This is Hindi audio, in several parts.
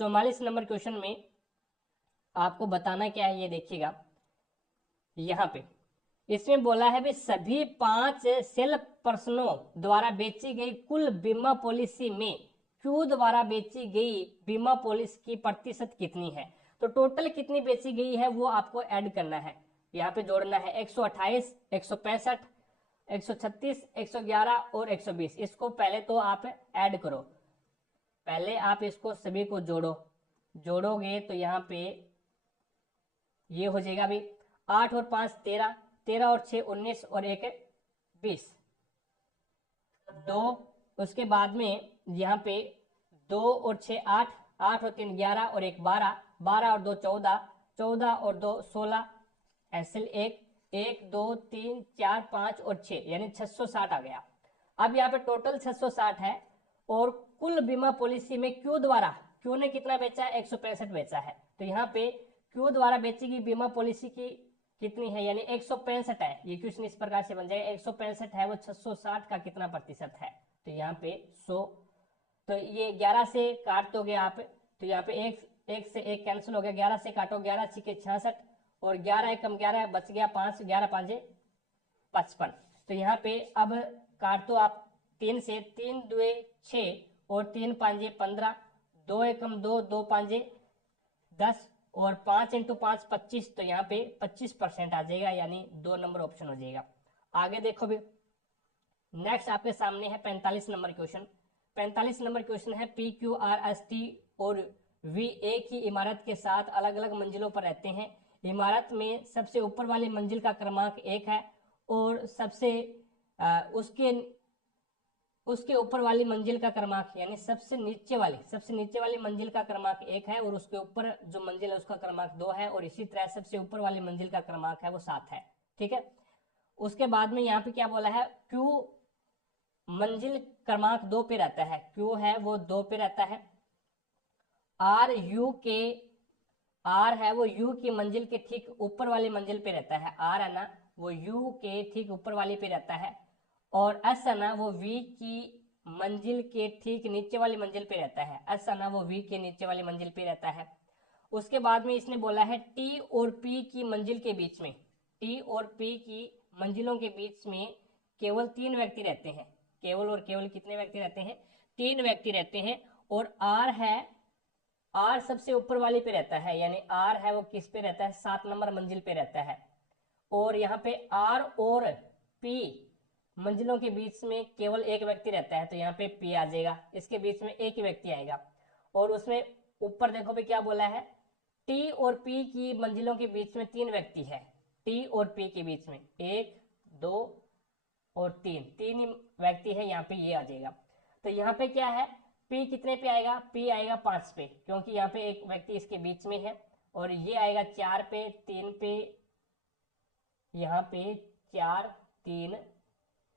44 नंबर क्वेश्चन में आपको बताना क्या है, ये देखिएगा यहाँ पे। इसमें बोला है भी सभी 5 सेल पर्सनों द्वारा बेची गई कुल बीमा पॉलिसी में क्यू द्वारा बेची गई बीमा पॉलिसी की प्रतिशत कितनी है। तो टोटल कितनी बेची गई है वो आपको ऐड करना है, यहाँ पे जोड़ना है 128, 165, 136, 111 और 120। इसको पहले तो आप ऐड करो, पहले आप इसको सभी को जोड़ोगे तो यहाँ पे ये हो जाएगा अभी 8 और 5 13, 13 और 6 19 और 1 20, 2। उसके बाद में यहाँ पे 2 और 6 8, 8 और 3 11 और 1 12, 12 और 2 14, 14 और 2 16, एसएल 1 1 2 3 4 5 और 6 यानी 660 आ गया। अब यहाँ पे टोटल 660 है और कुल बीमा पॉलिसी में क्यू ने कितना बेचा है, 165 बेचा है। तो यहाँ पे क्यू द्वारा बेची गई बीमा पॉलिसी की कितनी है, यानी 165 है। ये क्वेश्चन इस प्रकार से बन जाएगा, 165 है वो 660 का कितना प्रतिशत है, तो यहाँ पे 100। तो ये 11 से काट दोगे आप, तो यहाँ पे एक से एक कैंसिल हो गया, 11 से काटो, 11 छिके 66 और 11 कम 11 बच गया 5, 11 5 55। तो यहाँ पे अब काट दो आप 3 से, 3 2 6 और 3 5 15, 2 एकम 2, 2 5 10 और 5 × 5 25। तो यहाँ पे 25% आ जाएगा, यानी 2 नंबर ऑप्शन हो जाएगा। आगे देखो भी, नेक्स्ट आपके सामने है 45 नंबर क्वेश्चन। 45 नंबर क्वेश्चन है P Q R S T और वी एक ही इमारत के साथ अलग अलग मंजिलों पर रहते हैं। इमारत में सबसे ऊपर वाली मंजिल का क्रमांक 1 है और उसके ऊपर वाली मंजिल का क्रमांक, यानी सबसे नीचे वाली मंजिल का क्रमांक 1 है और उसके ऊपर जो मंजिल है उसका क्रमांक 2 है, और इसी तरह सबसे ऊपर वाली मंजिल का क्रमांक है वो 7 है। ठीक है। उसके बाद में यहाँ पे क्या बोला है, क्यू मंजिल क्रमांक 2 पे रहता है, क्यू है वो 2 पे रहता है। आर है वो यू की मंजिल के ठीक ऊपर वाली मंजिल पे रहता है, आर है ना वो यू के ठीक ऊपर वाली पे रहता है, और एस है ना वो वी की मंजिल के ठीक नीचे वाली मंजिल पे रहता है, एस है ना वो वी के नीचे वाली मंजिल पे रहता है। उसके बाद में इसने बोला है टी और पी की मंजिल के बीच में, टी और पी की मंजिलों के बीच में केवल 3 व्यक्ति रहते हैं, केवल और केवल कितने व्यक्ति रहते हैं, 3 व्यक्ति रहते हैं। और आर सबसे ऊपर वाली पे रहता है, यानी आर है वो किस पे रहता है, 7 नंबर मंजिल पे रहता है। और यहाँ पे आर और पी मंजिलों के बीच में केवल एक व्यक्ति रहता है, तो यहाँ पे पी आ जाएगा, इसके बीच में एक ही व्यक्ति आएगा। और उसमें ऊपर देखो भी क्या बोला है, टी और पी की मंजिलों के बीच में 3 व्यक्ति है, टी और पी के बीच में 1 2 और 3 ही व्यक्ति है, यहाँ पे ये आ जाएगा। तो यहाँ पे क्या है, P कितने पे आएगा, P आएगा 5 पे, क्योंकि यहाँ पे एक व्यक्ति इसके बीच में है। और ये आएगा 4 पे, 3 पे, यहाँ पे 4 3।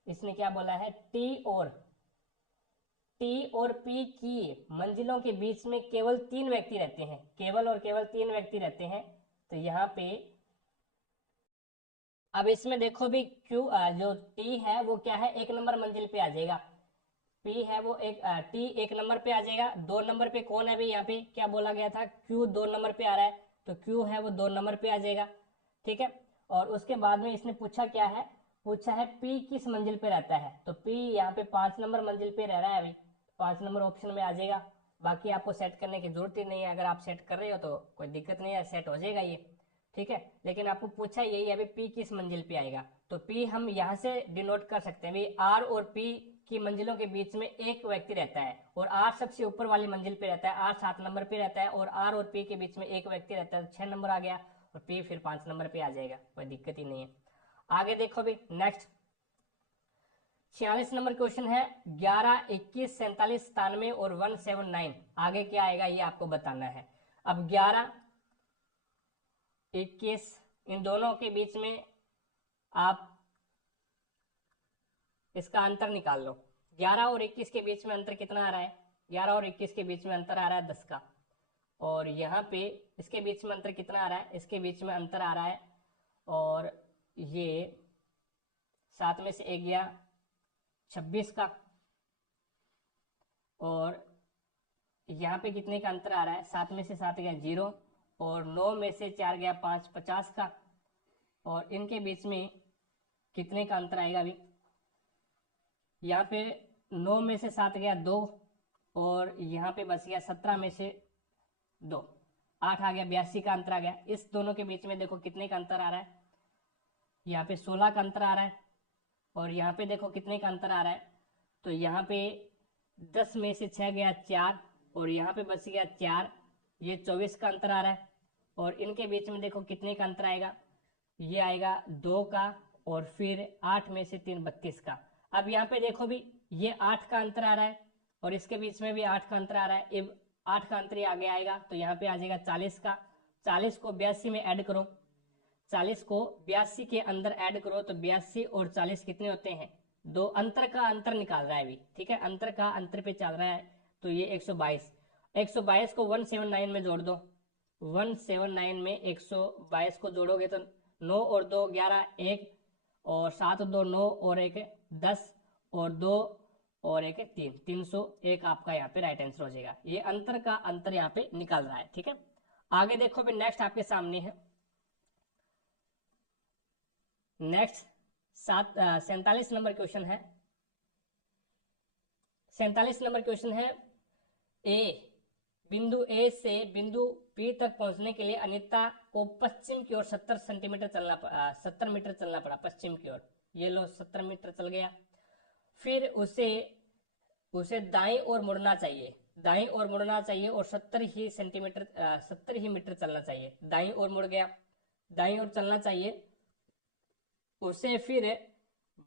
इसने क्या बोला है, T और P की मंजिलों के बीच में केवल 3 व्यक्ति रहते हैं, केवल और केवल 3 व्यक्ति रहते हैं। तो यहाँ पे अब इसमें देखो भी क्यू जो T है वो क्या है, 1 नंबर मंजिल पे आ जाएगा, P है वो T 1 नंबर पे आ जाएगा। 2 नंबर पे कौन है भाई, यहाँ पे क्या बोला गया था, Q 2 नंबर पे आ रहा है, तो Q है वो 2 नंबर पे आ जाएगा। ठीक है। और उसके बाद में इसने पूछा क्या है, पूछा है P किस मंजिल पे रहता है, तो P यहाँ पे 5 नंबर मंजिल पे रह रहा है अभी, 5 नंबर ऑप्शन में आ जाएगा। बाकी आपको सेट करने की जरूरत ही नहीं है, अगर आप सेट कर रहे हो तो कोई दिक्कत नहीं है, सेट हो जाएगा ये। ठीक है। लेकिन आपको पूछा यही है, पी किस मंजिल पे आएगा, तो पी हम यहाँ से डिनोट कर सकते हैं, भाई आर और पी की मंजिलों के बीच में एक व्यक्ति रहता है, और आर सबसे ऊपर वाली मंजिल पे रहता है, आर 7 नंबर पे रहता है, और आर और पी के बीच में एक व्यक्ति रहता है, 6 नंबर आ गया, और पी फिर 5 नंबर पे आ जाएगा, कोई दिक्कत ही नहीं है। आगे देखो भी, नेक्स्ट 46 नंबर क्वेश्चन है, 11 21 47 97 और 179 आगे क्या आएगा ये आपको बताना है। अब 11 21 इन दोनों के बीच में आप इसका अंतर निकाल लो, 11 और 21 के बीच में अंतर कितना आ रहा है, 11 और 21 के बीच में अंतर आ रहा है 10 का। और यहाँ पे इसके बीच में अंतर कितना आ रहा है, इसके बीच में अंतर आ रहा है, और ये 7 में से 1 गया 26 का, और यहाँ पे कितने का अंतर आ रहा है, 7 में से 7 गया 0, और 9 में से 4 गया 5, 50 का। और इनके बीच में कितने का अंतर आएगा अभी, यहाँ पे 9 में से 7 गया 2, और यहाँ पे बच गया 17 में से 2, 8 आ गया, 82 का अंतर आ गया। इस दोनों के बीच में देखो कितने का अंतर आ रहा है, यहाँ पे 16 का अंतर आ रहा है, और यहाँ पे देखो कितने का अंतर आ रहा है, तो यहाँ पे 10 में से 6 गया 4, और यहाँ पे बच गया 4, ये 24 का अंतर आ रहा है। और इनके बीच में देखो कितने का अंतर आएगा, ये आएगा 2 का, और फिर 8 में से 3 32 का। अब यहाँ पे देखो भी ये 8 का अंतर आ रहा है, और इसके बीच में भी 8 का अंतर आ रहा है। अब 8 का अंतर ही आगे आएगा, तो यहाँ पे आ जाएगा 40 का। 40 को 82 में ऐड करो, 40 को 82 के अंदर ऐड करो, तो 82 और 40 कितने होते हैं, 2। अंतर का अंतर निकाल रहा है अभी, ठीक है, अंतर का अंतर पे चल रहा है, तो ये 122। 122 को 179 में जोड़ दो, 179 में 122 को जोड़ोगे तो 9 और 2 11, 1 और 7 और 2 9 और 1 10 और 2 और 1 3, 301 आपका यहाँ पे राइट आंसर हो जाएगा। ये अंतर का अंतर यहाँ पे निकल रहा है, ठीक है। आगे देखो भी नेक्स्ट आपके सामने है, नेक्स्ट 47 नंबर क्वेश्चन है। 47 नंबर क्वेश्चन है, ए बिंदु ए से बिंदु बी तक पहुंचने के लिए अनीता को पश्चिम की ओर 70 मीटर चलना पड़ा पश्चिम की ओर। ये लो 70 मीटर चल गया। फिर उसे दाईं ओर मुड़ना चाहिए, दाईं ओर मुड़ना चाहिए और 70 ही मीटर चलना चाहिए। दाईं ओर मुड़ गया, दाईं ओर चलना चाहिए। उसे फिर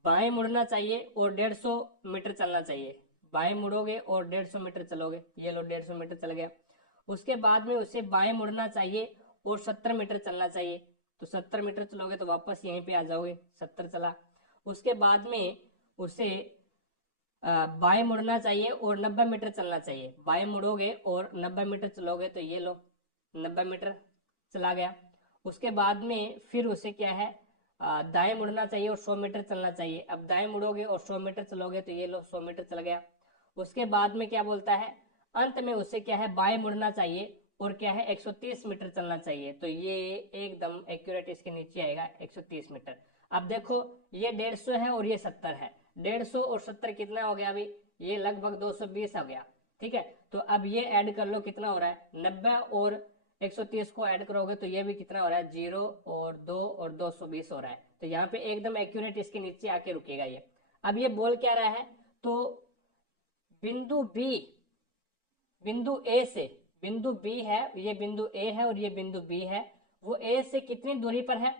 बाएं मुड़ना चाहिए और 150 मीटर चलना चाहिए। बाएं मुड़ोगे और 150 मीटर चलोगे, ये लो 150 मीटर चल गया। उसके बाद में उसे बाएं मुड़ना चाहिए और 70 मीटर चलना चाहिए, तो 70 मीटर चलोगे तो वापस यहीं पे आ जाओगे, 70 चला। उसके बाद में उसे बाएं मुड़ना चाहिए और 90 मीटर चलना चाहिए। बाएं मुड़ोगे और 90 मीटर चलोगे तो ये लो 90 मीटर चला गया। उसके बाद में फिर उसे क्या है, दाएं मुड़ना चाहिए और 100 मीटर चलना चाहिए। अब दाएं मुड़ोगे और 100 मीटर चलोगे तो ये लो 100 मीटर चल गया। उसके बाद में क्या बोलता है, अंत में उसे क्या है, बाएं मुड़ना चाहिए और क्या है 130 मीटर चलना चाहिए, तो ये एकदम एक्यूरेट इसके नीचे आएगा 130 मीटर। अब देखो ये 150 है और ये 70 है, 150 और 70 कितना हो गया अभी, ये लगभग 220 हो गया, ठीक है। तो अब ये ऐड कर लो कितना हो रहा है, 90 और 130 को ऐड करोगे तो ये भी कितना हो रहा है, 0 और 2 और 220 हो रहा है। तो यहाँ पे एकदम एक्यूरेट इसके नीचे आके रुकेगा ये। अब ये बोल क्या रहा है, तो बिंदु बी, बिंदु ए से, बिंदु बी है, ये बिंदु ए है और ये बिंदु बी है, वो ए से कितनी दूरी पर है,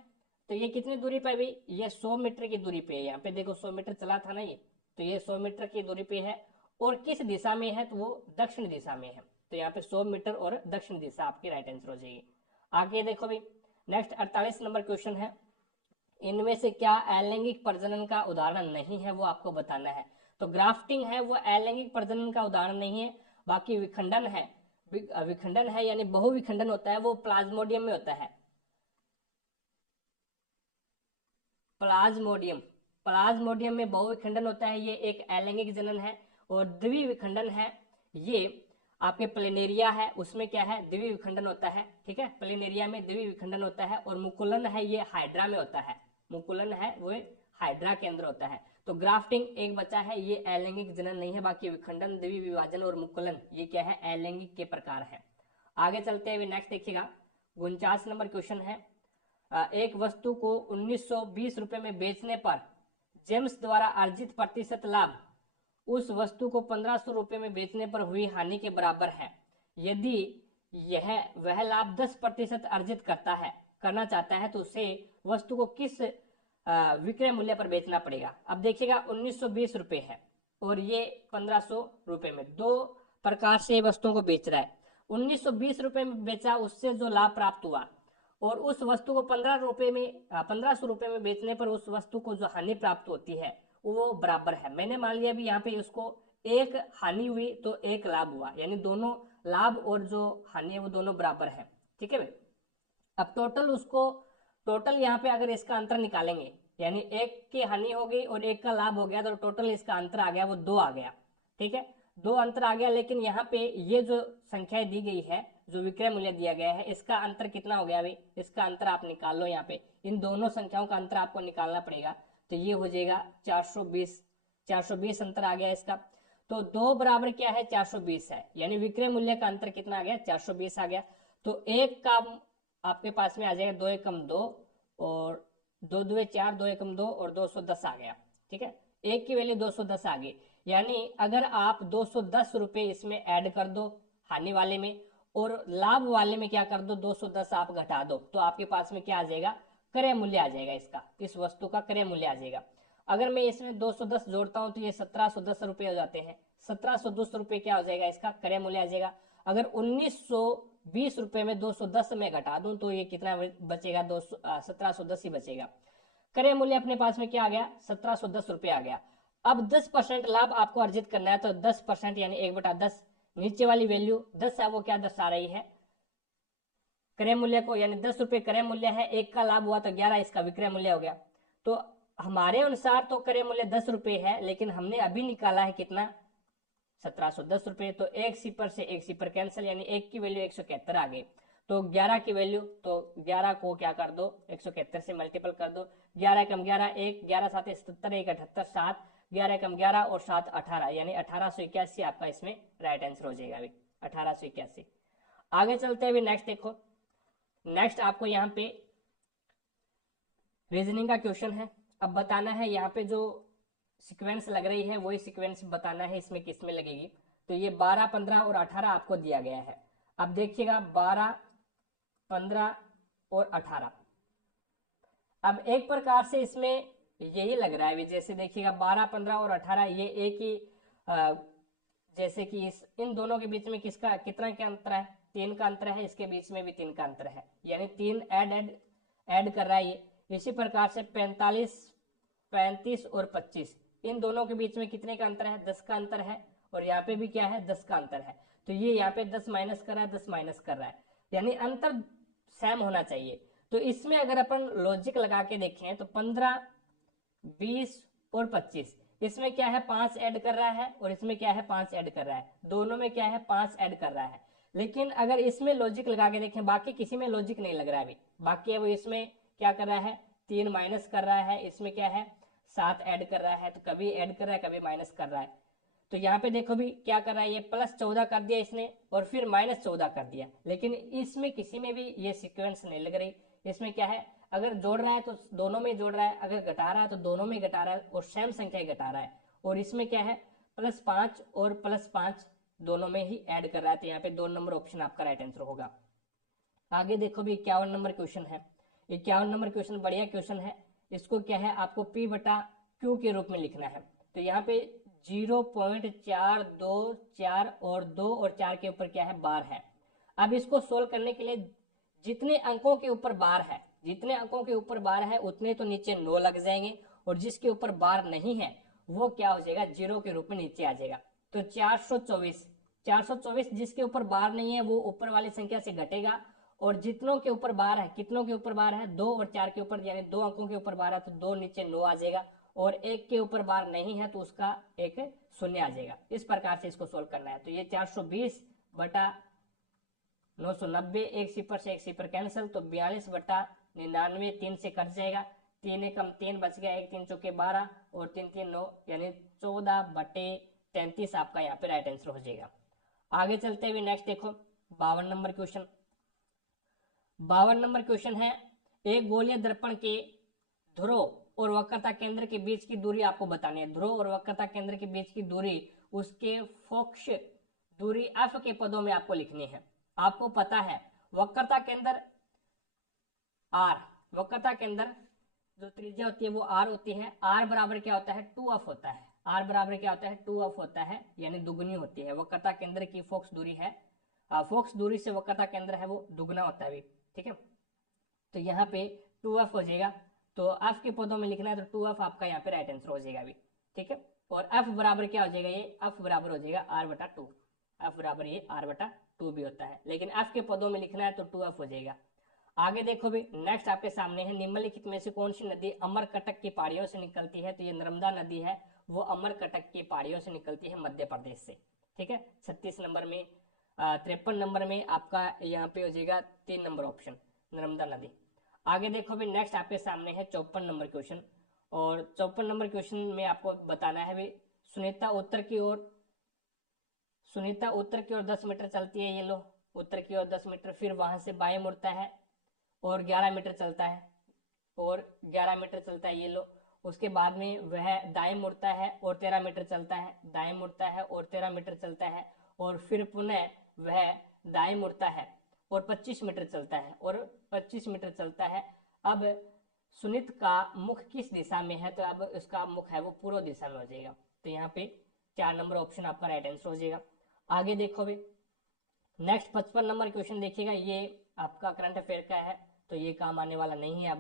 तो ये कितनी दूरी पर भी, ये 100 मीटर की दूरी पे है। यहाँ पे देखो 100 मीटर चला था ना ये, तो ये 100 मीटर की दूरी पे है। और किस दिशा में है, तो वो दक्षिण दिशा में है, तो यहाँ पे 100 मीटर और दक्षिण दिशा आपकी राइट आंसर हो जाएगी। आगे देखो भाई नेक्स्ट 48 नंबर क्वेश्चन है, इनमें से क्या अलैंगिक प्रजनन का उदाहरण नहीं है, वो आपको बताना है। तो ग्राफ्टिंग है वो अलैंगिक प्रजनन का उदाहरण नहीं है, बाकी विखंडन है, विखंडन है यानी बहुविखंडन होता है, वो प्लाज्मोडियम में होता है। प्लाज्मोडियम, प्लाज्मोडियम में बहुविखंडन होता है, ये एक अलैंगिक जनन है। और द्विविखंडन है, ये आपके प्लेनेरिया है, उसमें क्या है, द्विविखंडन होता है, ठीक है, प्लेनेरिया में द्विविखंडन होता है। और मुकुलन है, ये हाइड्रा में होता है, मुकुलन है वो हाइड्रा के अंदर होता है। तो ग्राफ्टिंग एक बचा है, ये अलैंगिक जनन नहीं है, बाकी विखंडन, द्विविभाजन और मुकुलन ये क्या है, अलैंगिक के प्रकार है। आगे चलते हुए नेक्स्ट देखिएगा 49 नंबर क्वेश्चन है, एक वस्तु को 1920 रुपए में बेचने पर जेम्स द्वारा अर्जित प्रतिशत लाभ उस वस्तु को 1500 रुपए में बेचने पर हुई हानि के बराबर है। यदि यह वह लाभ 10% अर्जित करना चाहता है तो उसे वस्तु को किस विक्रय मूल्य पर बेचना पड़ेगा। अब देखिएगा 1920 रुपए है और ये 1500 रुपए में, दो प्रकार से वस्तुओं को बेच रहा है। 1920 रुपए में बेचा, उससे जो लाभ प्राप्त हुआ, और उस वस्तु को 1500 रुपए में बेचने पर उस वस्तु को जो हानि प्राप्त होती है वो बराबर है। मैंने मान लिया भी यहाँ पे उसको एक हानि हुई तो एक लाभ हुआ, यानी दोनों लाभ और जो हानि है वो दोनों बराबर है, ठीक है भाई। अब टोटल यहाँ पे अगर इसका अंतर निकालेंगे, यानी एक की हानि हो गई और एक का लाभ हो गया, तो टोटल इसका अंतर आ गया वो 2 आ गया, ठीक है। दो अंतर आ गया, लेकिन यहाँ पे ये जो संख्याएं दी गई है, जो विक्रय मूल्य दिया गया है, इसका अंतर कितना हो गया भाई, इसका अंतर आप निकाल लो। यहाँ पे इन दोनों संख्याओं का अंतर आपको निकालना पड़ेगा, तो ये हो जाएगा 420, 420 अंतर आ गया इसका। तो दो बराबर क्या है, 420 है, यानी विक्रय मूल्य का अंतर कितना आ गया, 420 आ गया। तो एक का आपके पास में आ जाएगा 2 एकम 2, और 2 दुए 4, 2 एकम 2, और 210 आ गया। ठीक है, एक की वैल्यू 210 आ गई। यानी अगर आप 210 रुपये इसमें ऐड कर दो हानि वाले में, और लाभ वाले में क्या कर दो, 210 आप घटा दो, तो आपके पास में क्या आ जाएगा, क्रय मूल्य आ जाएगा इसका, इस वस्तु का क्रय मूल्य आ जाएगा। अगर मैं इसमें 210 जोड़ता हूं तो ये 1710 रुपये हो जाते हैं। 1710 रुपये क्या हो जाएगा, इसका क्रय मूल्य आ जाएगा। अगर 1920 रुपये में 210 में घटा दूं तो ये कितना बचेगा, 1710 ही बचेगा। क्रय मूल्य अपने पास में क्या आ गया, 1710 रुपये आ गया। अब 10% लाभ आपको अर्जित करना है, तो 10% यानी 1/10, नीचे वाली वैल्यू 10 है वो क्या दर्शा रही है, क्रय मूल्य को, यानी 10 रुपये क्रय मूल्य है, एक का लाभ हुआ तो 11 इसका विक्रय मूल्य हो गया। तो हमारे अनुसार तो क्रय मूल्य 10 रुपये है, लेकिन हमने अभी निकाला है कितना, 1710 रुपये। तो एक सिपर से एक सिपर कैंसिल, यानी एक की वैल्यू 171 आ गई। तो 11 की वैल्यू, तो 11 को क्या कर दो, 171 से मल्टीपल कर दो। 11 कम 11 1, 11 7 77, 1 78 7, 11 कम 11 और 7 18, यानी 1881 आपका इसमें राइट आंसर हो जाएगा अभी, 1881। आगे चलते हुए नेक्स्ट देखो। नेक्स्ट आपको यहाँ पे रीजनिंग का क्वेश्चन है। अब बताना है यहाँ पे जो सीक्वेंस लग रही है वही सीक्वेंस बताना है, इसमें किस में लगेगी। तो ये 12 15 और 18 आपको दिया गया है। अब देखिएगा 12 15 और 18, अब एक प्रकार से इसमें यही लग रहा है, जैसे देखिएगा 12 15 और 18 ये एक ही, जैसे कि इन दोनों के बीच में किसका कितना क्या अंतर है, 3 का अंतर है, इसके बीच में भी 3 का अंतर है, यानी 3 ऐड कर रहा है ये। इसी प्रकार से 45 35 और 25, इन दोनों के बीच में कितने का अंतर है, 10 का अंतर है, और यहाँ पे भी क्या है, 10 का अंतर है। तो ये यहाँ पे 10 माइनस कर रहा है, 10 माइनस कर रहा है, यानी अंतर सेम होना चाहिए। तो इसमें अगर अपन लॉजिक लगा के देखें तो 15 20 और 25, इसमें क्या है 5 ऐड कर रहा है, और इसमें क्या है 5 ऐड कर रहा है, दोनों में क्या है 5 ऐड कर रहा है। लेकिन अगर इसमें लॉजिक लगा के देखें, बाकी किसी में लॉजिक नहीं लग रहा है अभी, बाकी है वो इसमें क्या कर रहा है, 3 माइनस कर रहा है, इसमें क्या है 7 ऐड कर रहा है, तो कभी ऐड कर रहा है कभी माइनस कर रहा है। तो यहाँ पे देखो भी क्या कर रहा है, ये +14 कर दिया इसने, और फिर -14 कर दिया, लेकिन इसमें किसी में भी ये सीक्वेंस नहीं लग रही। इसमें क्या है, अगर जोड़ रहा है तो दोनों में जोड़ रहा है, अगर घटा रहा है तो दोनों में घटा रहा है, और सेम संख्या घटा रहा है। और इसमें क्या है, +5 और +5 दोनों में ही ऐड कर रहा है, तो यहाँ पे 2 नंबर ऑप्शन आपका राइट आंसर होगा। आगे देखो भी 51 नंबर क्वेश्चन है। 51 नंबर क्वेश्चन बढ़िया क्वेश्चन है। इसको क्या है, आपको P/Q के रूप में लिखना है। तो यहाँ पे 0.424 और 2 और 4 के ऊपर क्या है, बार है। अब इसको सोल्व करने के लिए जितने अंकों के ऊपर बार है, जितने अंकों के ऊपर बार है उतने तो नीचे 9 लग जाएंगे, और जिसके ऊपर बार नहीं है वो क्या हो जाएगा, 0 के रूप में नीचे आ जाएगा। तो 424 जिसके ऊपर बार नहीं है वो ऊपर वाली संख्या से घटेगा, और जितनों के ऊपर बार है, कितनों के ऊपर बार है, 2 और 4 के ऊपर, यानी 2 अंकों के ऊपर बार है तो 2 नीचे 9 आ जाएगा, और एक के ऊपर बार नहीं है तो उसका एक शून्य आ जाएगा। इस प्रकार से इसको सोल्व करना है। तो ये 420/990, एक सिपर से एक सिपर कैंसिल, तो 42/99 3 से कट जाएगा, 3 एकम 3 बच गया, 1 3 चौके 12 और 3 3 9, यानी 14/33 आपका यहाँ पे राइट आंसर हो जाएगा। आगे चलते हुए नेक्स्ट देखो 52 नंबर क्वेश्चन। 52 नंबर क्वेश्चन है, एक गोलीय दर्पण के ध्रुव और वक्रता केंद्र के बीच की दूरी आपको बतानी है। ध्रुव और वक्रता केंद्र के बीच की दूरी, उसके फोक्स दूरी f के पदों में आपको लिखनी है। आपको पता है वक्रता केंद्र r, वक्रता केंद्र जो त्रिज्या होती है वो r होती है। r बराबर क्या होता है, 2f होता है। r बराबर क्या होता है, 2f होता है, यानी दुगनी होती है। वक्रता केंद्र की फोक्स दूरी है, फोक्स दूरी से वक्रता केंद्र है वो दुगना होता है। ठीक है, तो यहाँ पे 2f हो जाएगा। तो f के पदों में लिखना है तो 2f आपका यहाँ पे राइट आंसर हो जाएगा अभी। ठीक है, और f बराबर क्या हो जाएगा, ये f बराबर हो जाएगा r/2। f बराबर ये r/2 भी होता है, लेकिन f के पदों में लिखना है तो 2f हो जाएगा। आगे देखो भी नेक्स्ट आपके सामने है, निम्नलिखित में से कौन सी नदी अमरकटक की पहाड़ियों से निकलती है। तो ये नर्मदा नदी है, वो अमरकटक की पहाड़ियों से निकलती है मध्य प्रदेश से। ठीक है। 36 नंबर में 53 नंबर में आपका यहाँ पे हो जाएगा 3 नंबर ऑप्शन नर्मदा नदी। आगे देखो भी नेक्स्ट आपके सामने है 54 नंबर क्वेश्चन, और 54 नंबर क्वेश्चन में आपको बताना है भी सुनीता उत्तर की ओर 10 मीटर चलती है, ये लो उत्तर की ओर 10 मीटर, फिर वहां से बाएं मुड़ता है और 11 मीटर चलता है, और 11 मीटर चलता है, ये लो। उसके बाद में वह दाएं मुड़ता है और 13 मीटर चलता है, दाएं मुड़ता है और 13 मीटर चलता है, और फिर पुनः वह दाएं मुड़ता है और 25 मीटर चलता है, और 25 मीटर चलता है। अब सुनित का मुख किस दिशा में है, तो अब उसका मुख है वो पूर्व दिशा में हो जाएगा। तो यहाँ पे 4 नंबर ऑप्शन आपका राइट आंसर हो जाएगा। आगे देखो भाई नेक्स्ट 55 नंबर क्वेश्चन देखिएगा, ये आपका करंट अफेयर का है तो ये काम आने वाला नहीं है।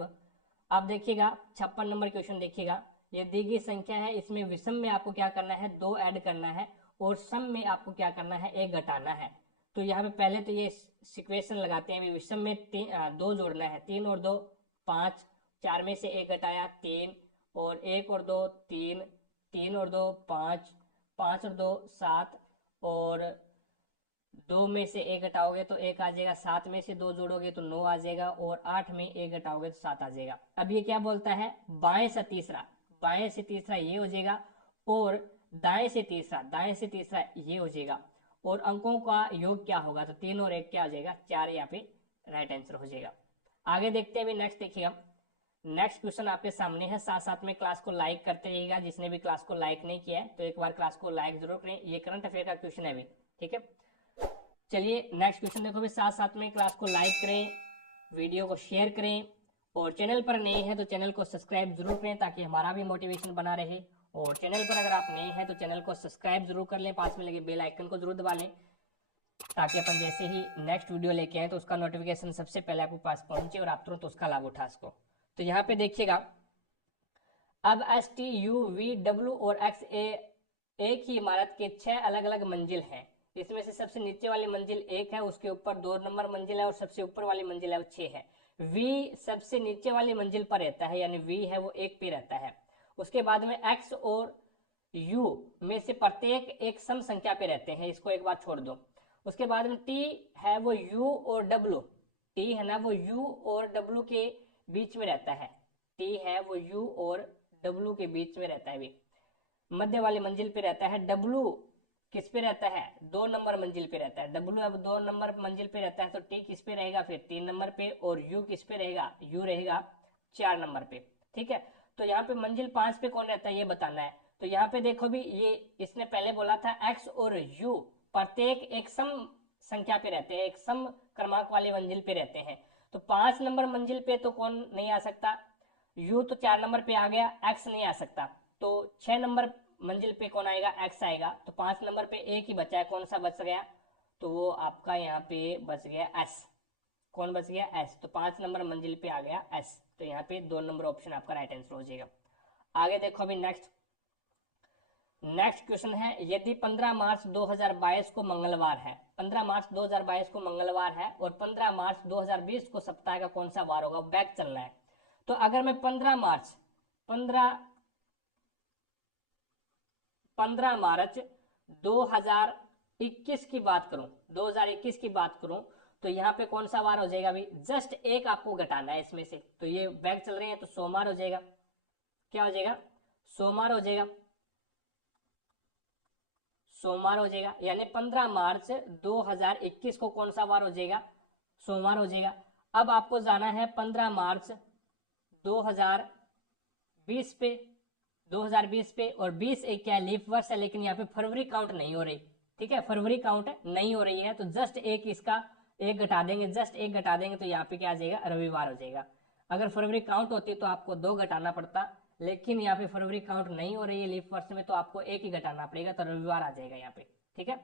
अब देखिएगा 56 नंबर क्वेश्चन देखिएगा, ये दी गई संख्या है, इसमें विषम में आपको क्या करना है 2 ऐड करना है, और सम में आपको क्या करना है 1 घटाना है। तो यहाँ पे पहले तो ये सिक्वेशन लगाते हैं, विषम में 2 जोड़ना है, 3 और 2 5, 4 में से 1 घटाया 3, और 1 और 2 3, 3 और 2 5, 5 और 2 7, और 2 में से 1 घटाओगे तो 1 आ जाएगा, 7 में से 2 जोड़ोगे तो 9 आ जाएगा, और 8 में 1 घटाओगे तो 7 आ जाएगा। अब ये क्या बोलता है बाएं से तीसरा ये हो जाएगा, और दाएं से तीसरा ये हो जाएगा, और अंकों का योग क्या होगा, तो 3 और 1 क्या हो जाएगा 4, यहाँ पे राइट आंसर हो जाएगा। आगे देखते हैं नेक्स्ट देखिएगा, नेक्स्ट क्वेश्चन आपके सामने है। साथ साथ में क्लास को लाइक करते रहिएगा, जिसने भी क्लास को लाइक नहीं किया है तो एक बार क्लास को लाइक जरूर करें, ये करंट अफेयर का क्वेश्चन है अभी, ठीक है। चलिए नेक्स्ट क्वेश्चन देखो भी, साथ साथ में क्लास को लाइक करें, वीडियो को शेयर करें, और चैनल पर नए हैं तो चैनल को सब्सक्राइब जरूर करें ताकि हमारा भी मोटिवेशन बना रहे। और चैनल पर अगर आप नए हैं तो चैनल को सब्सक्राइब जरूर कर लें, पास में लगे बेल आइकन को जरूर दबा लें, ताकि अपन जैसे ही नेक्स्ट वीडियो लेके आए तो उसका नोटिफिकेशन सबसे पहले आपके पास पहुंचे और आप तुरंत उसका लाभ उठा सको। तो यहाँ पे देखिएगा, अब S T U V W और एक्स ए एक ही इमारत के 6 अलग अलग मंजिल हैं। इसमें से सबसे नीचे वाली मंजिल 1 है, उसके ऊपर 2 नंबर मंजिल है, और सबसे ऊपर वाली मंजिल है वो 6 है। वी सबसे नीचे वाली मंजिल पर रहता है, यानी वी है वो 1 पे रहता है। उसके बाद में एक्स और यू में से प्रत्येक एक सम संख्या पे रहते हैं, इसको एक बार छोड़ दो। उसके बाद में टी है वो यू और डब्ल्यू, टी है ना वो यू और डब्ल्यू के बीच में रहता है, टी है वो यू और डब्ल्यू के बीच में रहता है, भी मध्य वाली मंजिल पे रहता है। डब्ल्यू किस पे रहता है 2 नंबर मंजिल पे रहता है, डब्ल्यू अब 2 नंबर मंजिल पे रहता है, तो टी किस पे रहेगा फिर 3 नंबर पे, और यू किस पे रहेगा यू रहेगा 4 नंबर पे, ठीक है। तो यहाँ पे मंजिल 5 पे कौन रहता है ये बताना है। तो यहाँ पे देखो भी ये इसने पहले बोला था एक्स और यू प्रत्येक एक सम संख्या पे रहते हैं, एक सम क्रमांक वाले मंजिल पे रहते हैं। तो 5 नंबर मंजिल पे तो कौन नहीं आ सकता, यू तो 4 नंबर पे आ गया, एक्स नहीं आ सकता। तो 6 नंबर मंजिल पे कौन आएगा एक्स आएगा। तो 5 नंबर पे एक ही बचा है, कौन सा बच गया, तो वो आपका यहाँ पे बच गया एस। कौन बच गया एस, तो 5 नंबर मंजिल पे आ गया एस, तो यहाँ पे 2 नंबर ऑप्शन आपका राइट आंसर हो जाएगा। आगे देखो अभी नेक्स्ट क्वेश्चन है, यदि 15 मार्च 2022 को मंगलवार है, 15 मार्च 2022 को मंगलवार है, और 15 मार्च 2020 को सप्ताह का कौन सा वार होगा, बैक चलना है। तो अगर मैं 15 मार्च 2021 की बात करूं, 2021 की बात करूं, तो यहाँ पे कौन सा वार हो जाएगा भाई, जस्ट एक आपको घटाना है इसमें से। तो ये बैक चल रहे हैं तो सोमवार हो जाएगा, क्या हो जाएगा सोमवार हो जाएगा, सोमवार हो जाएगा। यानी 15 मार्च 2021 को कौन सा वार हो जाएगा, सोमवार हो जाएगा। अब आपको जाना है 15 मार्च 2020 पे, 2020 पे, और 20 एक क्या लीप वर्ष है, लेकिन यहाँ पे फरवरी काउंट नहीं हो रही, ठीक है, फरवरी काउंट नहीं हो रही है, तो जस्ट एक इसका एक घटा देंगे, जस्ट एक घटा देंगे, तो यहाँ पे क्या आ जाएगा रविवार हो जाएगा। अगर फरवरी काउंट होती तो आपको 2 घटाना पड़ता, लेकिन यहाँ पे फरवरी काउंट नहीं हो रही है लीप वर्ष में, तो आपको एक ही घटाना पड़ेगा, तो रविवार आ जाएगा यहाँ पे, ठीक है।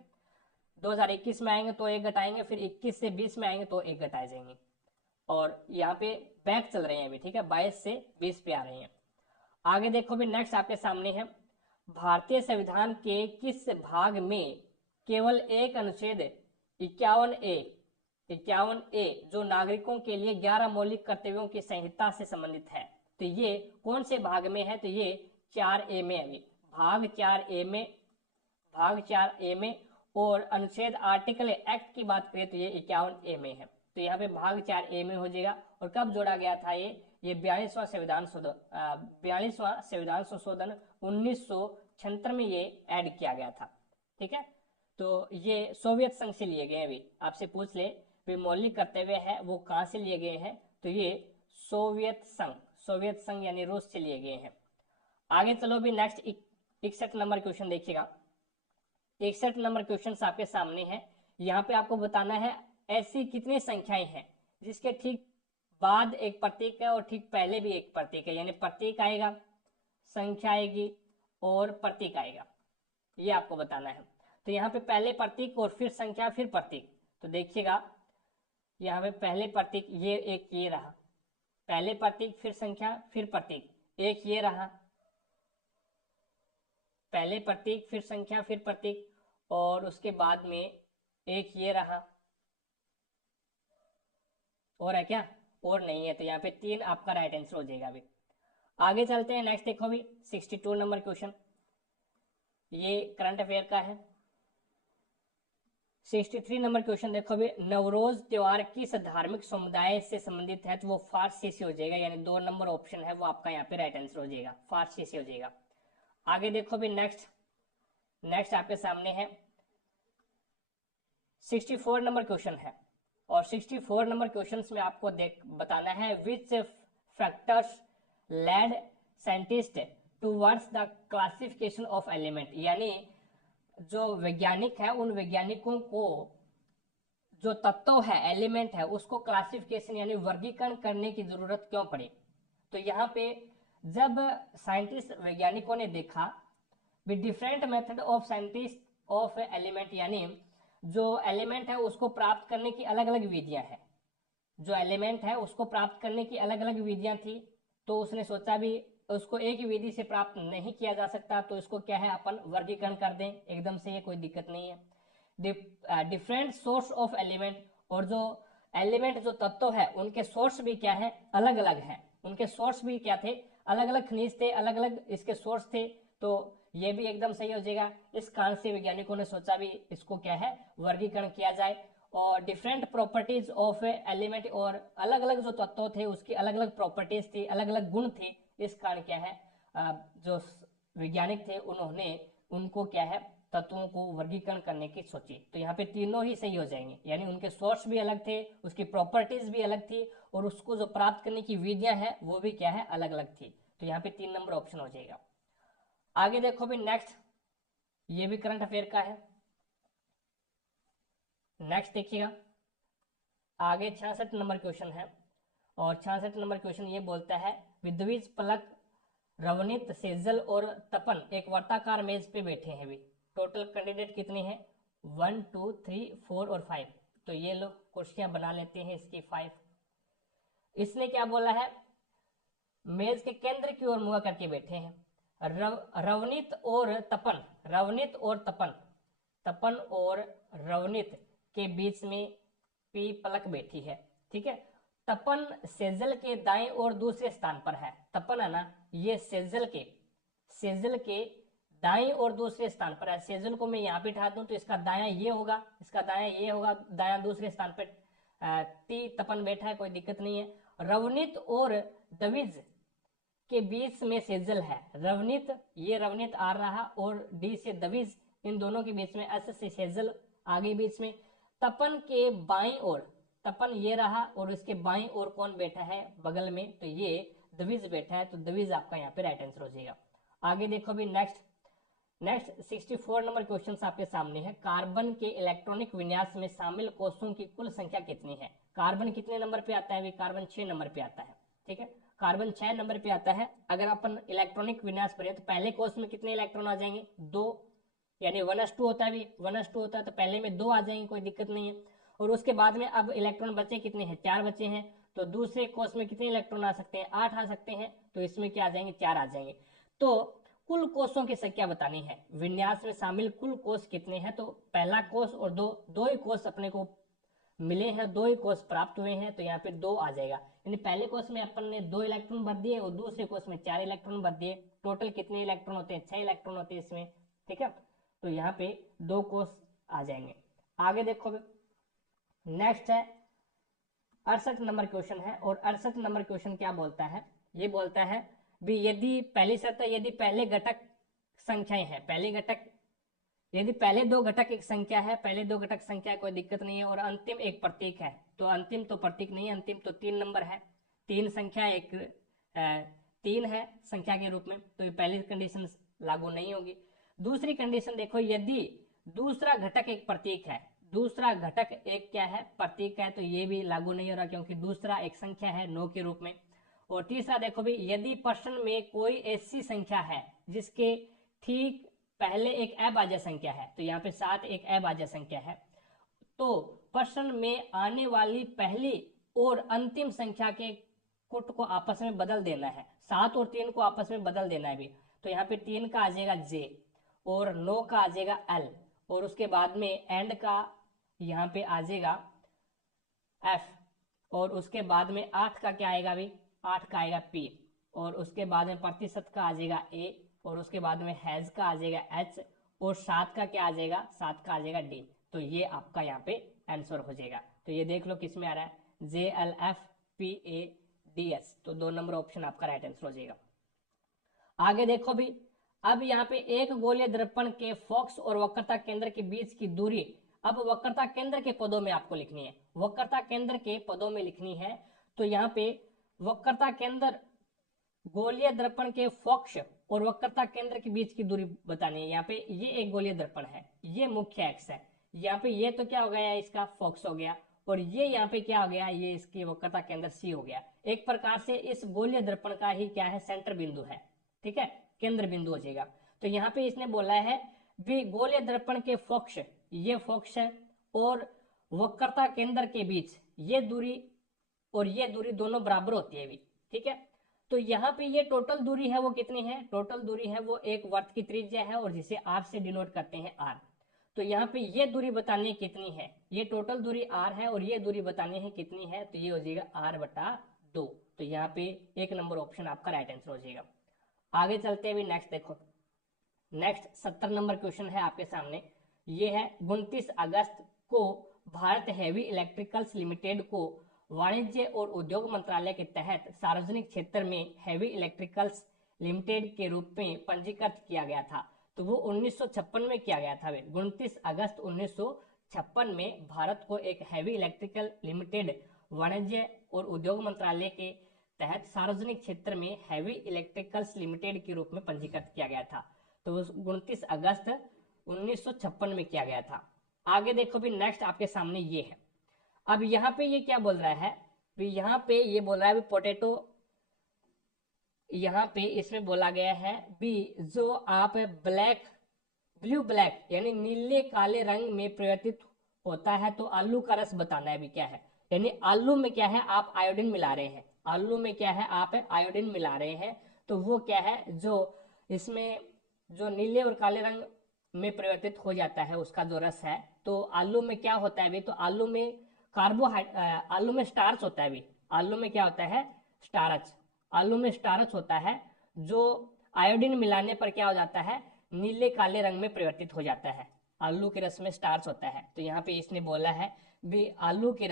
2021 में आएंगे तो एक घटाएंगे, फिर 21 से 20 में आएंगे तो एक घटाए जाएंगे, और यहाँ पे बैक चल रहे हैं अभी, ठीक है, 22 से 20 पे आ रहे हैं। आगे देखो भी नेक्स्ट आपके सामने है, भारतीय संविधान के किस भाग में केवल एक अनुच्छेद 51A जो नागरिकों के लिए 11 मौलिक कर्तव्यों की संहिता से संबंधित है, तो ये कौन से भाग में है, तो ये 4A में है, भाग 4A में और अनुच्छेद आर्टिकल एक्ट की बात करें तो ये 51A में है। तो यहाँ पे भाग 4A में हो जाएगा। और कब जोड़ा गया था ये 42वां संविधान संशोधन 1976 में ये ऐड किया गया था। ठीक है, तो ये सोवियत संघ से लिए गए हैं। अभी आपसे पूछ ले भी मौलिक कर्तव्य है वो कहाँ से लिए गए हैं, तो ये सोवियत संघ यानी रूस से लिए गए हैं। आगे चलो भी नेक्स्ट 61 नंबर क्वेश्चन देखिएगा। 61 नंबर क्वेश्चन आपके सामने है। यहाँ पे आपको बताना है ऐसी कितनी संख्याएं हैं जिसके ठीक बाद एक प्रतीक है और ठीक पहले भी एक प्रतीक है, यानी प्रतीक आएगा, संख्या आएगी और प्रतीक आएगा, ये आपको बताना है। तो यहाँ पे पहले प्रतीक और फिर संख्या फिर प्रतीक। तो देखिएगा यहाँ पे पहले प्रतीक ये एक ये रहा, पहले प्रतीक फिर संख्या फिर प्रतीक, एक ये रहा, पहले प्रतीक फिर संख्या फिर प्रतीक, और उसके बाद में एक ये रहा। और है क्या? और नहीं है, तो यहाँ पे 3 आपका राइट आंसर हो जाएगा। अभी आगे चलते हैं। नेक्स्ट देखो अभी 62 नंबर क्वेश्चन, ये करंट अफेयर का है। 63 नंबर क्वेश्चन देखो अभी, नवरोज त्योहार किस धार्मिक समुदाय से संबंधित है, तो वो फारसी से हो जाएगा, यानी 2 नंबर ऑप्शन है वो आपका यहाँ पे राइट आंसर हो जाएगा, फारसी से हो जाएगा। आगे देखो अभी नेक्स्ट आपके सामने है 64 नंबर क्वेश्चन है। और 64 नंबर क्वेश्चन में आपको बताना है which factors led scientist towards the classification of element, यानी जो वैज्ञानिक है उन वैज्ञानिकों को जो तत्व है एलिमेंट है उसको क्लासिफिकेशन यानी वर्गीकरण करने की जरूरत क्यों पड़ी। तो यहाँ पे जब साइंटिस्ट वैज्ञानिकों ने देखा with different method of scientist of element, यानी जो एलिमेंट है उसको प्राप्त करने की अलग अलग विधियां हैं, जो एलिमेंट है उसको प्राप्त करने की अलग अलग विधियां थी, तो उसने सोचा भी उसको एक ही विधि से प्राप्त नहीं किया जा सकता, तो इसको क्या है अपन वर्गीकरण कर दें एकदम से, ये कोई दिक्कत नहीं है। डिफरेंट सोर्स ऑफ एलिमेंट, और जो एलिमेंट जो तत्व है उनके सोर्स भी क्या है अलग अलग है, उनके सोर्स भी क्या थे अलग अलग खनिज थे, अलग अलग इसके सोर्स थे, तो ये भी एकदम सही हो जाएगा। इस कारण से वैज्ञानिकों ने सोचा भी इसको क्या है वर्गीकरण किया जाए। और डिफरेंट प्रॉपर्टीज ऑफ एलिमेंट, और अलग अलग जो तत्व थे उसकी अलग अलग प्रॉपर्टीज थी, अलग अलग गुण थे, इस कारण क्या है जो वैज्ञानिक थे उन्होंने उनको क्या है तत्वों को वर्गीकरण करने की सोची। तो यहाँ पे तीनों ही सही हो जाएंगे, यानी उनके सोर्स भी अलग थे, उसकी प्रॉपर्टीज भी अलग थी, और उसको जो प्राप्त करने की विधियां हैं वो भी क्या है अलग अलग थी। तो यहाँ पे 3 नंबर ऑप्शन हो जाएगा। आगे देखो भी नेक्स्ट, ये भी करंट अफेयर का है। नेक्स्ट देखिएगा आगे 66 नंबर क्वेश्चन है। और 66 नंबर क्वेश्चन ये बोलता है विद्विज पलक रवनीत सेजल और तपन एक वर्ताकार मेज पे बैठे हैं। भी टोटल कैंडिडेट कितने हैं 1 2 3 4 और 5, तो ये लोग कुर्सियां बना लेते हैं इसकी 5। इसने क्या बोला है मेज के केंद्र की ओर मुंह करके बैठे हैं। रवनीत और तपन, रवनीत और तपन, तपन और रवनीत के बीच में पी पलक बैठी है। ठीक है, तपन सेजल के दाएं और दूसरे स्थान पर है, तपन है ना ये सेजल के दाएं और दूसरे स्थान पर है। सेजल को मैं यहाँ पे उठा दूं तो इसका दायां ये होगा, इसका दायां ये होगा, दायां दूसरे स्थान पर टी तपन बैठा है, कोई दिक्कत नहीं है। रवनीत और दविज के बीच में सेजल है, रवनीत ये रवनीत आ रहा और डी से दविज, इन दोनों के बीच में एस से सेजल आगे बीच में। तपन के बाईं ओर, तपन ये रहा और इसके बाईं ओर कौन बैठा है बगल में, तो ये दविज बैठा है, तो दविज आपका यहाँ पे राइट आंसर हो जाएगा। आगे देखो भी नेक्स्ट 64 नंबर क्वेश्चन आपके सामने है कार्बन के इलेक्ट्रॉनिक विन्यास में शामिल कोषों की कुल संख्या कितनी है। कार्बन कितने नंबर पे आता है, कार्बन 6 नंबर पे आता है। ठीक है, कार्बन 6 नंबर पे आता है। अगर अपन इलेक्ट्रॉनिक विन्यास पढ़े तो पहले कोष में कितने इलेक्ट्रॉन आ जाएंगे 2, यानी 1s2 होता है, भी 1s2 होता है तो पहले में 2 आ जाएंगे, कोई दिक्कत नहीं है। और उसके बाद में अब इलेक्ट्रॉन बचे कितने हैं 4 बचे हैं, तो दूसरे कोष में कितने इलेक्ट्रॉन आ सकते हैं 8 आ सकते हैं, तो इसमें क्या आ जाएंगे 4 आ जाएंगे। तो कुल कोषों की संख्या बतानी है, विन्यास में शामिल कुल कोष कितने हैं, तो पहला कोष और दो ही कोष अपने को मिले हैं, 2 ही कोष प्राप्त हुए हैं, तो यहाँ पे 2 आ जाएगा। यानी पहले कोष में अपन ने 2 इलेक्ट्रॉन भर दिए और दूसरे कोष में 4 इलेक्ट्रॉन भर दिए, टोटल कितने इलेक्ट्रॉन होते हैं 6 इलेक्ट्रॉन होते हैं इसमें। ठीक है, तो यहाँ पे 2 कोष आ जाएंगे। आगे देखो नेक्स्ट है 68 नंबर क्वेश्चन है, और 68 नंबर क्वेश्चन क्या बोलता है, ये बोलता है भी यदि पहली शर्त है यदि पहले घटक संख्याएं हैं, पहले घटक यदि पहले दो घटक एक संख्या है, पहले दो घटक संख्या कोई दिक्कत नहीं है, और अंतिम एक प्रतीक है, तो अंतिम तो प्रतीक नहीं है, अंतिम तो 3 नंबर है, 3 संख्या एक 3 है संख्या के रूप में, तो ये पहली कंडीशन लागू नहीं होगी। दूसरी कंडीशन देखो, यदि दूसरा घटक एक प्रतीक है, दूसरा घटक एक क्या है, प्रतीक है, तो ये भी लागू नहीं हो रहा क्योंकि दूसरा एक संख्या है 9 के रूप में। और तीसरा देखो भी, यदि प्रश्न में कोई ऐसी संख्या है जिसके ठीक पहले एक अभाज्य संख्या है, तो यहाँ पे 7 एक अभाज्य संख्या है, तो प्रश्न में आने वाली पहली और अंतिम संख्या के कुट को आपस में बदल देना है, 7 और 3 को आपस में बदल देना है भी, तो यहाँ पे 3 का आ जाएगा जे, और 9 का आ जाएगा एल, और उसके बाद में एंड का यहाँ पे आ जाएगा एफ, और उसके बाद में 8 का क्या आएगा भी, 8 का आएगा पी, और उसके बाद में प्रतिशत का आ जाएगा ए, और उसके बाद में हैज का आ जाएगा एच, और 7 का क्या आ जाएगा, 7 का आ जाएगा डी। तो ये आपका यहाँ पे आंसर हो जाएगा। तो ये देख लो किस में आ रहा है, J L F P A D S, तो 2 नंबर ऑप्शन आपका राइट आंसर हो जाएगा। आगे देखो भी, अब यहाँ पे एक गोलीय दर्पण के फोकस और वक्रता केंद्र के बीच की दूरी, अब वक्रता केंद्र के पदों में आपको लिखनी है, वक्रता केंद्र के पदों में लिखनी है। तो यहाँ पे वक्रता केंद्र गोलीय दर्पण के फोकस और वक्रता केंद्र के बीच की दूरी बतानी है। यहाँ पे ये एक गोलीय दर्पण है, ये मुख्य एक्स है, यहाँ पे ये तो क्या हो गया, इसका फोकस हो गया, और ये यहाँ पे क्या हो गया, ये इसकी वक्रता केंद्र सी हो गया। एक प्रकार से इस गोलीय दर्पण का ही क्या है, सेंटर बिंदु है, ठीक है, केंद्र बिंदु हो जाएगा। तो यहाँ पे इसने बोला है भी गोलीय दर्पण के फोकस, ये फोकस है, और वक्रता केंद्र के बीच ये दूरी और ये दूरी दोनों बराबर होती है भी, ठीक है। तो यहाँ पे ये टोटल दूरी है वो कितनी है, टोटल दूरी है वो एक वर्त की त्रिज्या है, और जिसे आर से डिनोट करते हैं आर। तो यहाँ पे ये दूरी बतानी है कितनी है, ये टोटल दूरी आर है, और ये दूरी बतानी है कितनी है, तो ये हो जाएगा आर बटा 2। तो यहाँ पे 1 नंबर ऑप्शन आपका राइट आंसर हो जाएगा। आगे चलते हैं भी, नेक्स्ट देखो, नेक्स्ट 70 नंबर क्वेश्चन है आपके सामने, ये है 29 अगस्त को भारत हेवी इलेक्ट्रिकल्स लिमिटेड को वाणिज्य और उद्योग मंत्रालय के तहत सार्वजनिक क्षेत्र में हेवी इलेक्ट्रिकल्स लिमिटेड के रूप में पंजीकृत किया गया था। तो वो 1956 में किया गया था। 29 अगस्त 1956 में भारत को एक हेवी इलेक्ट्रिकल लिमिटेड वाणिज्य और उद्योग मंत्रालय के तहत सार्वजनिक क्षेत्र में हेवी इलेक्ट्रिकल्स लिमिटेड के रूप में पंजीकृत किया गया था। तो 29 अगस्त 1956 में किया गया था। आगे देखो भी, नेक्स्ट आपके सामने ये है। अब यहाँ पे ये क्या बोल रहा है, भी यहाँ पे ये बोल रहा है भी पोटैटो, यहाँ पे इसमें बोला गया है भी जो आप ब्लैक ब्लू ब्लैक यानी नीले काले रंग में परिवर्तित होता है, तो आलू का रस बताना है भी क्या है, यानी आलू में क्या है आप आयोडीन मिला रहे हैं, आलू में क्या है आप आयोडीन मिला रहे हैं, तो वो क्या है जो इसमें जो नीले और काले रंग में परिवर्तित हो जाता है उसका जो रस है, तो आलू में क्या होता है भी, तो आलू में आलू में स्टार्च होता है भी, आलू में क्या होता है, स्टार्च, आलू में स्टार्च होता है जो आयोडीन मिलाने पर क्या हो जाता है, नीले काले रंग में परिवर्तित हो जाता है, आलू के रस में स्टार्च होता है। तो यहाँ पे इसने बोला है भी आलू के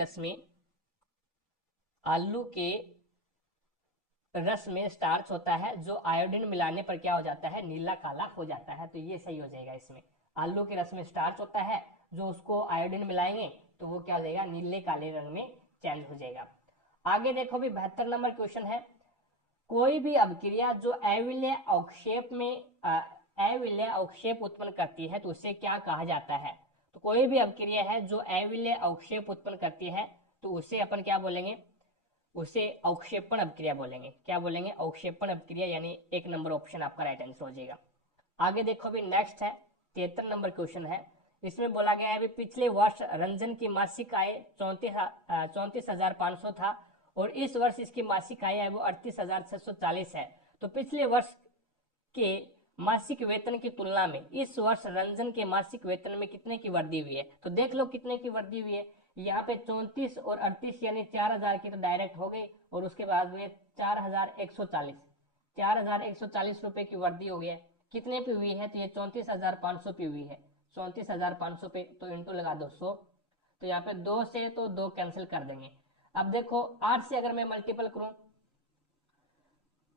रस में स्टार्च होता है जो आयोडीन मिलाने पर क्या हो जाता है, नीला काला हो जाता है। तो ये सही हो जाएगा, इसमें आलू के रस में स्टार्च होता है जो उसको आयोडीन मिलाएंगे तो वो क्या हो जाएगा, नीले काले रंग में चेंज हो जाएगा। आगे देखो भी 72 नंबर क्वेश्चन है, कोई भी अभिक्रिया जो अविलेय अवक्षेप उत्पन्न करती है तो उसे क्या कहा जाता है। तो कोई भी अभिक्रिया है जो अविलेय अवक्षेप उत्पन्न करती है तो उसे अपन क्या बोलेंगे, उसे अवक्षेपण अभिक्रिया बोलेंगे। क्या बोलेंगे, अवक्षेपण अभिक्रिया, यानी 1 नंबर ऑप्शन आपका राइट आंसर हो जाएगा। आगे देखो अभी नेक्स्ट है 73 नंबर क्वेश्चन है, इसमें बोला गया है अभी पिछले वर्ष रंजन की मासिक आय 34,500 था और इस वर्ष इसकी मासिक आय है वो 38,640 है। तो पिछले वर्ष के मासिक वेतन की तुलना में इस वर्ष रंजन के मासिक वेतन में कितने की वृद्धि हुई है। तो देख लो कितने की वृद्धि हुई है, यहाँ पे 34 और 38 यानी 4,000 की तो डायरेक्ट हो गई, और उसके बाद में 4,140 रुपए की वृद्धि हो गई है। कितने पे हुई है, तो ये 34,500 पे हुई है। 34,500 पे, तो इंटू लगा दो 100। तो यहाँ पे 2 से तो 2 कैंसिल कर देंगे। अब देखो 8 से अगर मैं मल्टीपल करूं,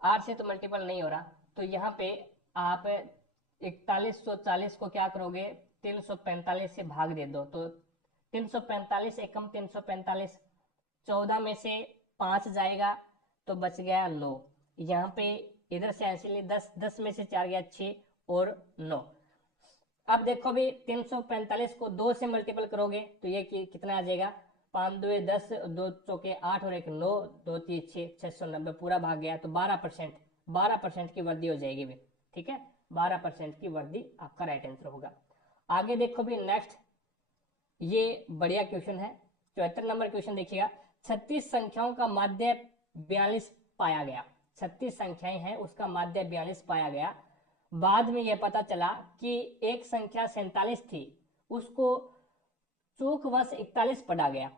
8 से तो मल्टीपल नहीं हो रहा, तो यहाँ पे आप 4140 को क्या करोगे, 345 से भाग दे दो, तो 345 एकम 345, 14 में से 5 जाएगा तो बच गया 9। यहाँ पे इधर से ऐसे लिए 10, 10 में से 4 गया 6 और 9। अब देखो भी 345 को 2 से मल्टीपल करोगे तो ये कितना आ जाएगा, 5 2 10, 2 चौके 8 और 1 9, 2 3 6, 690 पूरा भाग गया। तो 12% की वृद्धि हो जाएगी भी, ठीक है, 12% की वृद्धि आपका राइट आंसर होगा। आगे देखो भी नेक्स्ट, ये बढ़िया क्वेश्चन है, 74 नंबर क्वेश्चन देखिएगा। 36 संख्याओं का माध्य 42 पाया गया। 36 संख्याएं हैं, उसका माध्य 42 पाया गया। बाद में यह पता चला कि एक संख्या 47 थी, उसको चूकवश 41 पढ़ा गया।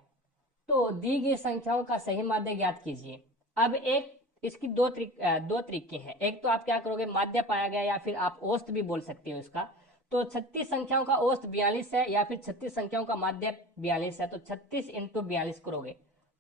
तो दी गई संख्याओं का सही माध्य ज्ञात कीजिए। अब एक इसकी दो तरीके हैं। एक तो आप क्या करोगे, माध्य पाया गया, या फिर आप औसत भी बोल सकते हो इसका। तो 36 संख्याओं का औसत 42 है, या फिर 36 संख्याओं का माध्य 42 है, तो 36 इंटू 42 करोगे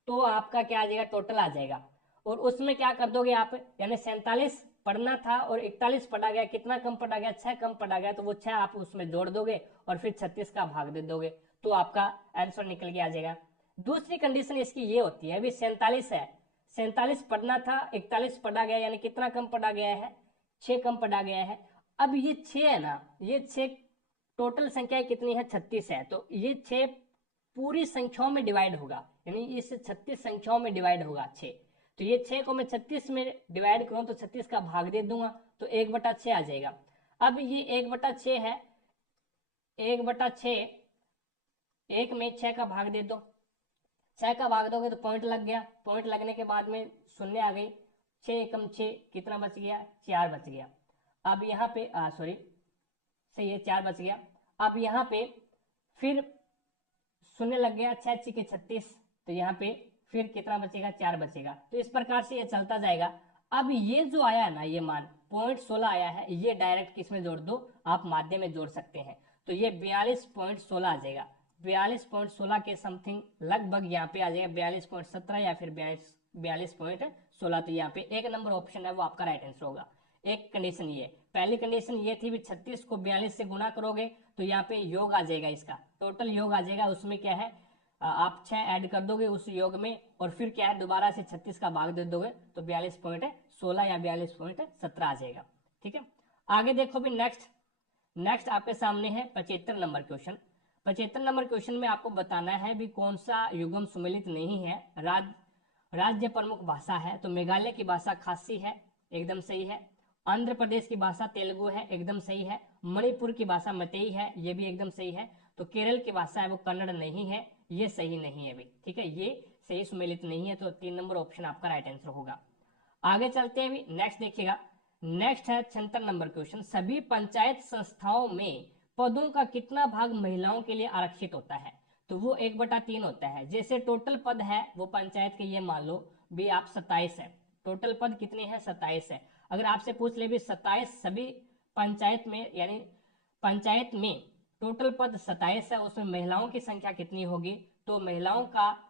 तो आपका क्या आ जाएगा, टोटल आ जाएगा। और उसमें क्या कर दोगे आप, यानी 47 पढ़ना था और 41 पढ़ा गया, कितना कम पढ़ा गया, 6 कम पढ़ा गया, तो वो 6 आप उसमें जोड़ दोगे और फिर 36 का भाग दे दोगे, तो आपका आंसर निकल के आ जाएगा। दूसरी कंडीशन इसकी ये होती है, अभी 47 है, 47 पढ़ना था, 41 पढ़ा गया, यानी कितना कम पढ़ा गया है, 6 कम पढ़ा गया है। अब ये 6 है ना, ये 6 टोटल संख्या कितनी है, 36 है, तो ये 6 पूरी संख्याओं में डिवाइड होगा, यानी इस 36 संख्याओं में डिवाइड होगा 6। तो ये 6 को मैं 36 में डिवाइड करूं तो 36 का भाग दे दूंगा, तो 1/6 आ जाएगा। अब ये 1/6 है, 1/6, 1 में 6 का भाग दे दो, 6 का भाग दोगे तो पॉइंट लग गया, पॉइंट लगने के बाद में शून्य आ गई, 6 एकम 6, कितना बच गया, 4 बच गया। अब यहाँ पे सॉरी सही है, 4 बच गया। अब यहाँ पे फिर शून्य लग गया, 6 6 के 36, तो यहाँ पे फिर कितना बचेगा, 4 बचेगा। तो इस प्रकार से ये चलता जाएगा। अब ये जो आया ना, ये मान 0.16 आया है, ये डायरेक्ट किसमें जोड़ दो, आप माध्य में जोड़ सकते हैं, तो ये 42.16 आ जाएगा। 42.16 के समथिंग लगभग यहाँ पे आ जाएगा, 42.17 या फिर 42.16। तो यहाँ पे एक नंबर ऑप्शन है वो आपका राइट आंसर होगा। एक कंडीशन ये, पहली कंडीशन ये थी भी 36 को 42 से गुणा करोगे तो यहाँ पे योग आ जाएगा, इसका टोटल योग आ जाएगा, उसमें क्या है आप 6 ऐड कर दोगे उस योग में, और फिर क्या है दोबारा से 36 का भाग दे दोगे तो 42.16 या 42.17 आ जाएगा, ठीक है। आगे देखो भी नेक्स्ट आपके सामने है 75 नंबर क्वेश्चन। 75 नंबर क्वेश्चन में आपको बताना है भी कौन सा युग्म सुमेलित नहीं है, राज्य प्रमुख भाषा है, तो मेघालय की भाषा खासी है, एकदम सही है। आंध्र प्रदेश की भाषा तेलुगु है, एकदम सही है। मणिपुर की भाषा मतई है, ये भी एकदम सही है। तो केरल की भाषा है वो कन्नड़ नहीं है, ये सही नहीं है भी, ठीक है, ये सही सुमेलित नहीं है, तो 3 नंबर ऑप्शन आपका राइट आंसर होगा। आगे चलते हैं, भी नेक्स्ट देखिएगा। नेक्स्ट है 76 नंबर क्वेश्चन। सभी पंचायत संस्थाओं में पदों का कितना भाग महिलाओं के लिए आरक्षित होता है, तो वो 1/3 होता है। जैसे टोटल पद है वो पंचायत के, ये मान लो भी आप 27 है, टोटल पद कितने हैं, 27 है। अगर आपसे पूछ ले भी 27 सभी पंचायत में, यानी पंचायत में टोटल पद 27 है, उसमें महिलाओं की संख्या कितनी होगी, तो महिलाओं का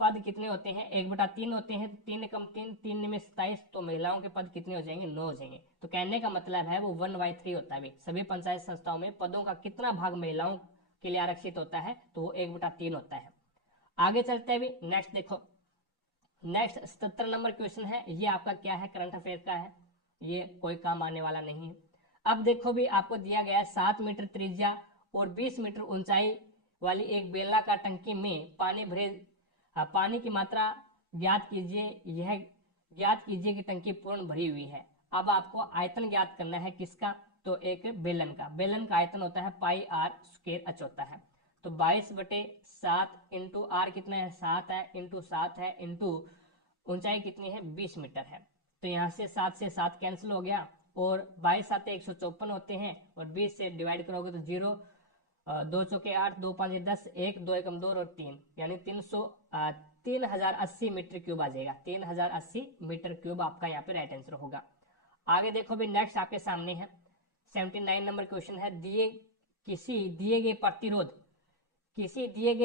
पद कितने होते हैं, 1/3 होते हैं, 3 एकम 3, 3 में 27, तो महिलाओं के पद कितने हो जाएंगे, 9 हो जाएंगे। तो कहने का मतलब है वो 1/3 होता है। सभी पंचायत संस्थाओं में पदों का कितना भाग महिलाओं के लिए आरक्षित होता है, तो वो 1/3 होता है। आगे चलते हैं, भी नेक्स्ट देखो। नेक्स्ट 77 नंबर क्वेश्चन है, ये आपका क्या है, करंट अफेयर का है, ये कोई काम आने वाला नहीं है। अब देखो भी आपको दिया गया है 7 मीटर त्रिज्या और 20 मीटर ऊंचाई वाली एक बेलनाकार टंकी में पानी भरे, पानी की मात्रा ज्ञात कीजिए, यह ज्ञात कीजिए कि टंकी पूर्ण भरी हुई है। अब आपको आयतन ज्ञात करना है, किसका, तो एक बेलन का आयतन होता है πr² होता है। तो 22/7 इंटू आर कितना है, 7 है, इंटू 7 है, इंटू ऊंचाई कितनी है, 20 मीटर है। तो यहाँ से 7 से 7 कैंसिल हो गया, और 22 7 154 होते हैं, और 20 से डिवाइड करोगे तो 0, 2 चौके 8, 2 5 10, 1 2 एकम 2 और 3, यानी 3080 मीटर क्यूब आ जाएगा। 3080 मीटर क्यूब आपका यहाँ पे राइट आंसर होगा। आगे देखो भी नेक्स्ट आपके सामने है 79 नंबर क्वेश्चन है। दिए किसी दिए गए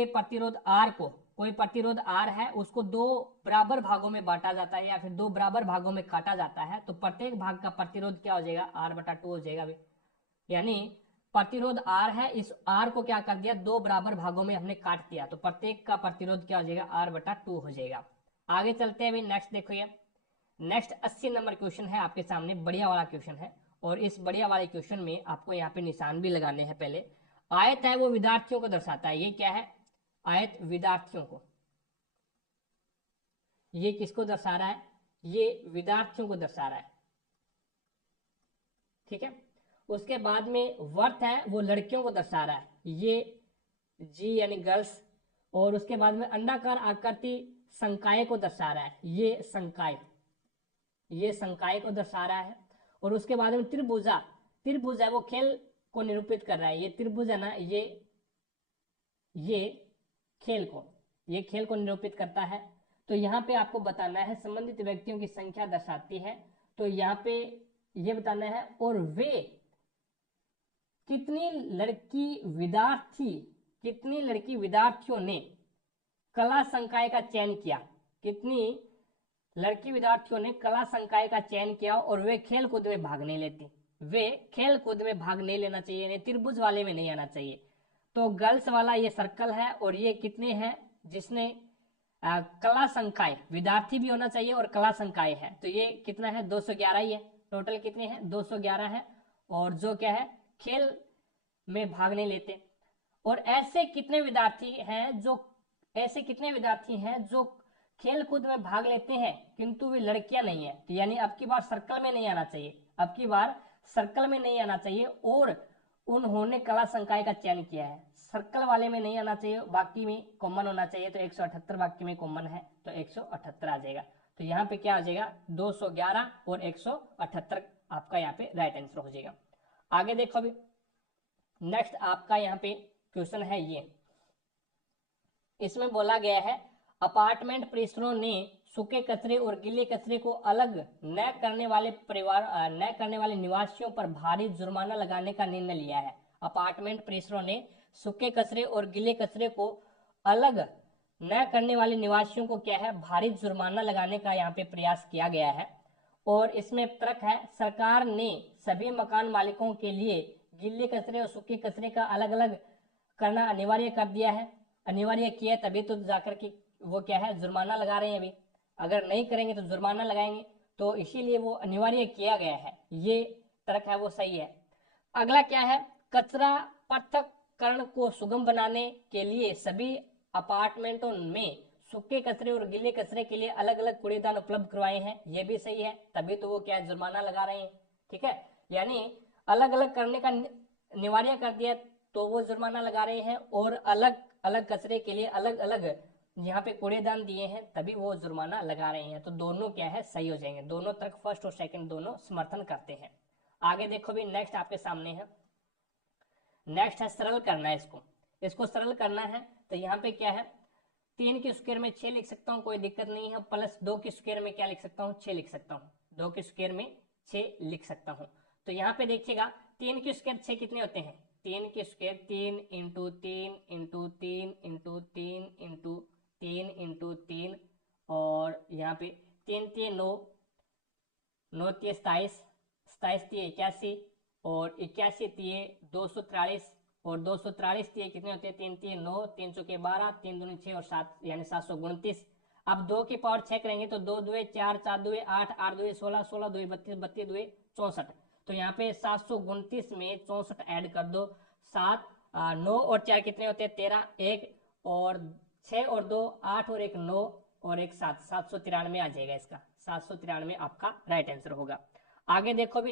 प्रतिरोध R को, कोई प्रतिरोध R है, उसको दो बराबर भागों में बांटा जाता है या फिर दो बराबर भागों में काटा जाता है, तो प्रत्येक भाग का प्रतिरोध क्या हो जाएगा, R/2 हो जाएगा भाई। यानी प्रतिरोध R है, इस R को क्या कर दिया, दो बराबर भागों में हमने काट दिया, तो प्रत्येक का प्रतिरोध क्या हो जाएगा, R/2 हो जाएगा। आगे चलते हैं भाई, नेक्स्ट देखो ये नेक्स्ट 80 नंबर क्वेश्चन है आपके सामने, बढ़िया वाला क्वेश्चन है। और इस बढ़िया वाले क्वेश्चन में आपको यहाँ पे निशान भी लगाने हैं। पहले आयत है वो विद्यार्थियों को दर्शाता है, ये क्या है, आयत विद्यार्थियों को, ये किसको दर्शा रहा है, ये विद्यार्थियों को दर्शा रहा है, ठीक है। उसके बाद में वर्त है वो लड़कियों को दर्शा रहा है, ये जी यानी गर्ल्स। और उसके बाद में अंडाकार आकृति संकाय को दर्शा रहा है, ये संकाय, ये संकाय को दर्शा रहा है। और उसके बाद में त्रिभुजा, त्रिभुज है वो खेल को निरूपित कर रहा है, ये त्रिभुज है ना, ये खेल को निरूपित करता है। तो यहाँ पे आपको बताना है संबंधित व्यक्तियों की संख्या दर्शाती है, तो यहाँ पे ये बताना है। और वे कितनी लड़की विद्यार्थियों ने कला संकाय का चयन किया, कितनी लड़की विद्यार्थियों ने कला संकाय का चयन किया और वे खेल कूद में भाग नहीं लेती, वे खेल कूद में भाग नहीं लेना चाहिए, यानी त्रिभुज वाले में नहीं आना चाहिए। तो गर्ल्स वाला ये सर्कल है, और ये कितने हैं, जिसने कला संकाय, विद्यार्थी भी होना चाहिए और कला संकाय है, तो ये कितना है, 211 ही है। टोटल कितने हैं, 211 है। और जो क्या है, खेल में भाग नहीं लेते। और ऐसे कितने विद्यार्थी हैं जो खेल कूद में भाग लेते हैं किंतु वे लड़कियां नहीं है, तो यानी अब की बार सर्कल में नहीं आना चाहिए, और उन्होंने कला संकाय का चयन किया है, सर्कल वाले में नहीं आना चाहिए, बाकी में कॉमन होना चाहिए। तो 178 बाकी में कॉमन है, तो 178 आ जाएगा। तो यहाँ पे क्या आ जाएगा, 211 और 178 आपका यहाँ पे राइट आंसर हो जाएगा। आगे देखो अभी नेक्स्ट आपका यहाँ पे क्वेश्चन है ये, इसमें बोला गया है अपार्टमेंट परिसरों ने सूखे कचरे और गीले कचरे को अलग न करने वाले निवासियों पर भारी जुर्माना लगाने का निर्णय लिया है। अपार्टमेंट परिसरों ने सूखे कचरे और गीले कचरे को अलग न करने वाले निवासियों को क्या है, भारी जुर्माना लगाने का यहाँ पे प्रयास किया गया है। और इसमें तर्क है, सरकार ने सभी मकान मालिकों के लिए गीले कचरे और सूखे कचरे का अलग अलग करना अनिवार्य कर दिया है, अनिवार्य किया है, तभी तो जाकर के वो क्या है, जुर्माना लगा रहे हैं। अभी अगर नहीं करेंगे तो जुर्माना लगाएंगे, तो इसीलिए वो अनिवार्य किया गया है, ये तर्क है वो सही है। अगला क्या है, कचरा पृथक्करण को सुगम बनाने के लिए सभी अपार्टमेंटों में सूखे कचरे और गीले कचरे के लिए अलग अलग कूड़ेदान उपलब्ध करवाए हैं, ये भी सही है, तभी तो वो क्या है, जुर्माना लगा रहे हैं, ठीक है। यानी अलग अलग करने का अनिवार्य कर दिया तो वो जुर्माना लगा रहे हैं, और अलग अलग कचरे के लिए अलग अलग यहाँ पे कूड़ेदान दिए हैं, तभी वो जुर्माना लगा रहे हैं। तो दोनों क्या है, सही हो जाएंगे, दोनों तर्क फर्स्ट और सेकंड दोनों समर्थन करते हैं। आगे देखो भी नेक्स्ट आपके सामने है, नेक्स्ट है सरल करना है, इसको सरल करना है। तो यहाँ पे क्या है, 3 के स्क्वायर में 6 लिख सकता हूँ, कोई दिक्कत नहीं है, प्लस 2 के स्क्वायर में क्या लिख सकता हूँ, 6 लिख सकता हूँ, 2 के स्क्वायर में 6 लिख सकता हूँ। तो यहाँ पे देखिएगा 3 के स्क्वायर 6 कितने होते हैं, 3 के square 3 into 3 into 3 into 3 into 3 into 3, और यहाँ पे 3 3 9, 9 3 27, 27 3 81, और 81 3 243, और 243 3 कितने होते हैं, 3 3 9, 3 चौके 12, 3 दूनी 6 और 7 यानी 729। अब 2 की पावर 6 करेंगे तो 2 2 4, 4 2 8, 8 2 16, 16 2 32, 32 2 64। तो यहाँ पे 729 में 64 ऐड कर दो, 7 9 और 4 कितने होते हैं, 13, 1 और 6 और 2 8 और 1 9 और 1 7, 793 आ जाएगा इसका, 793 आपका राइट आंसर होगा। आगे देखो भी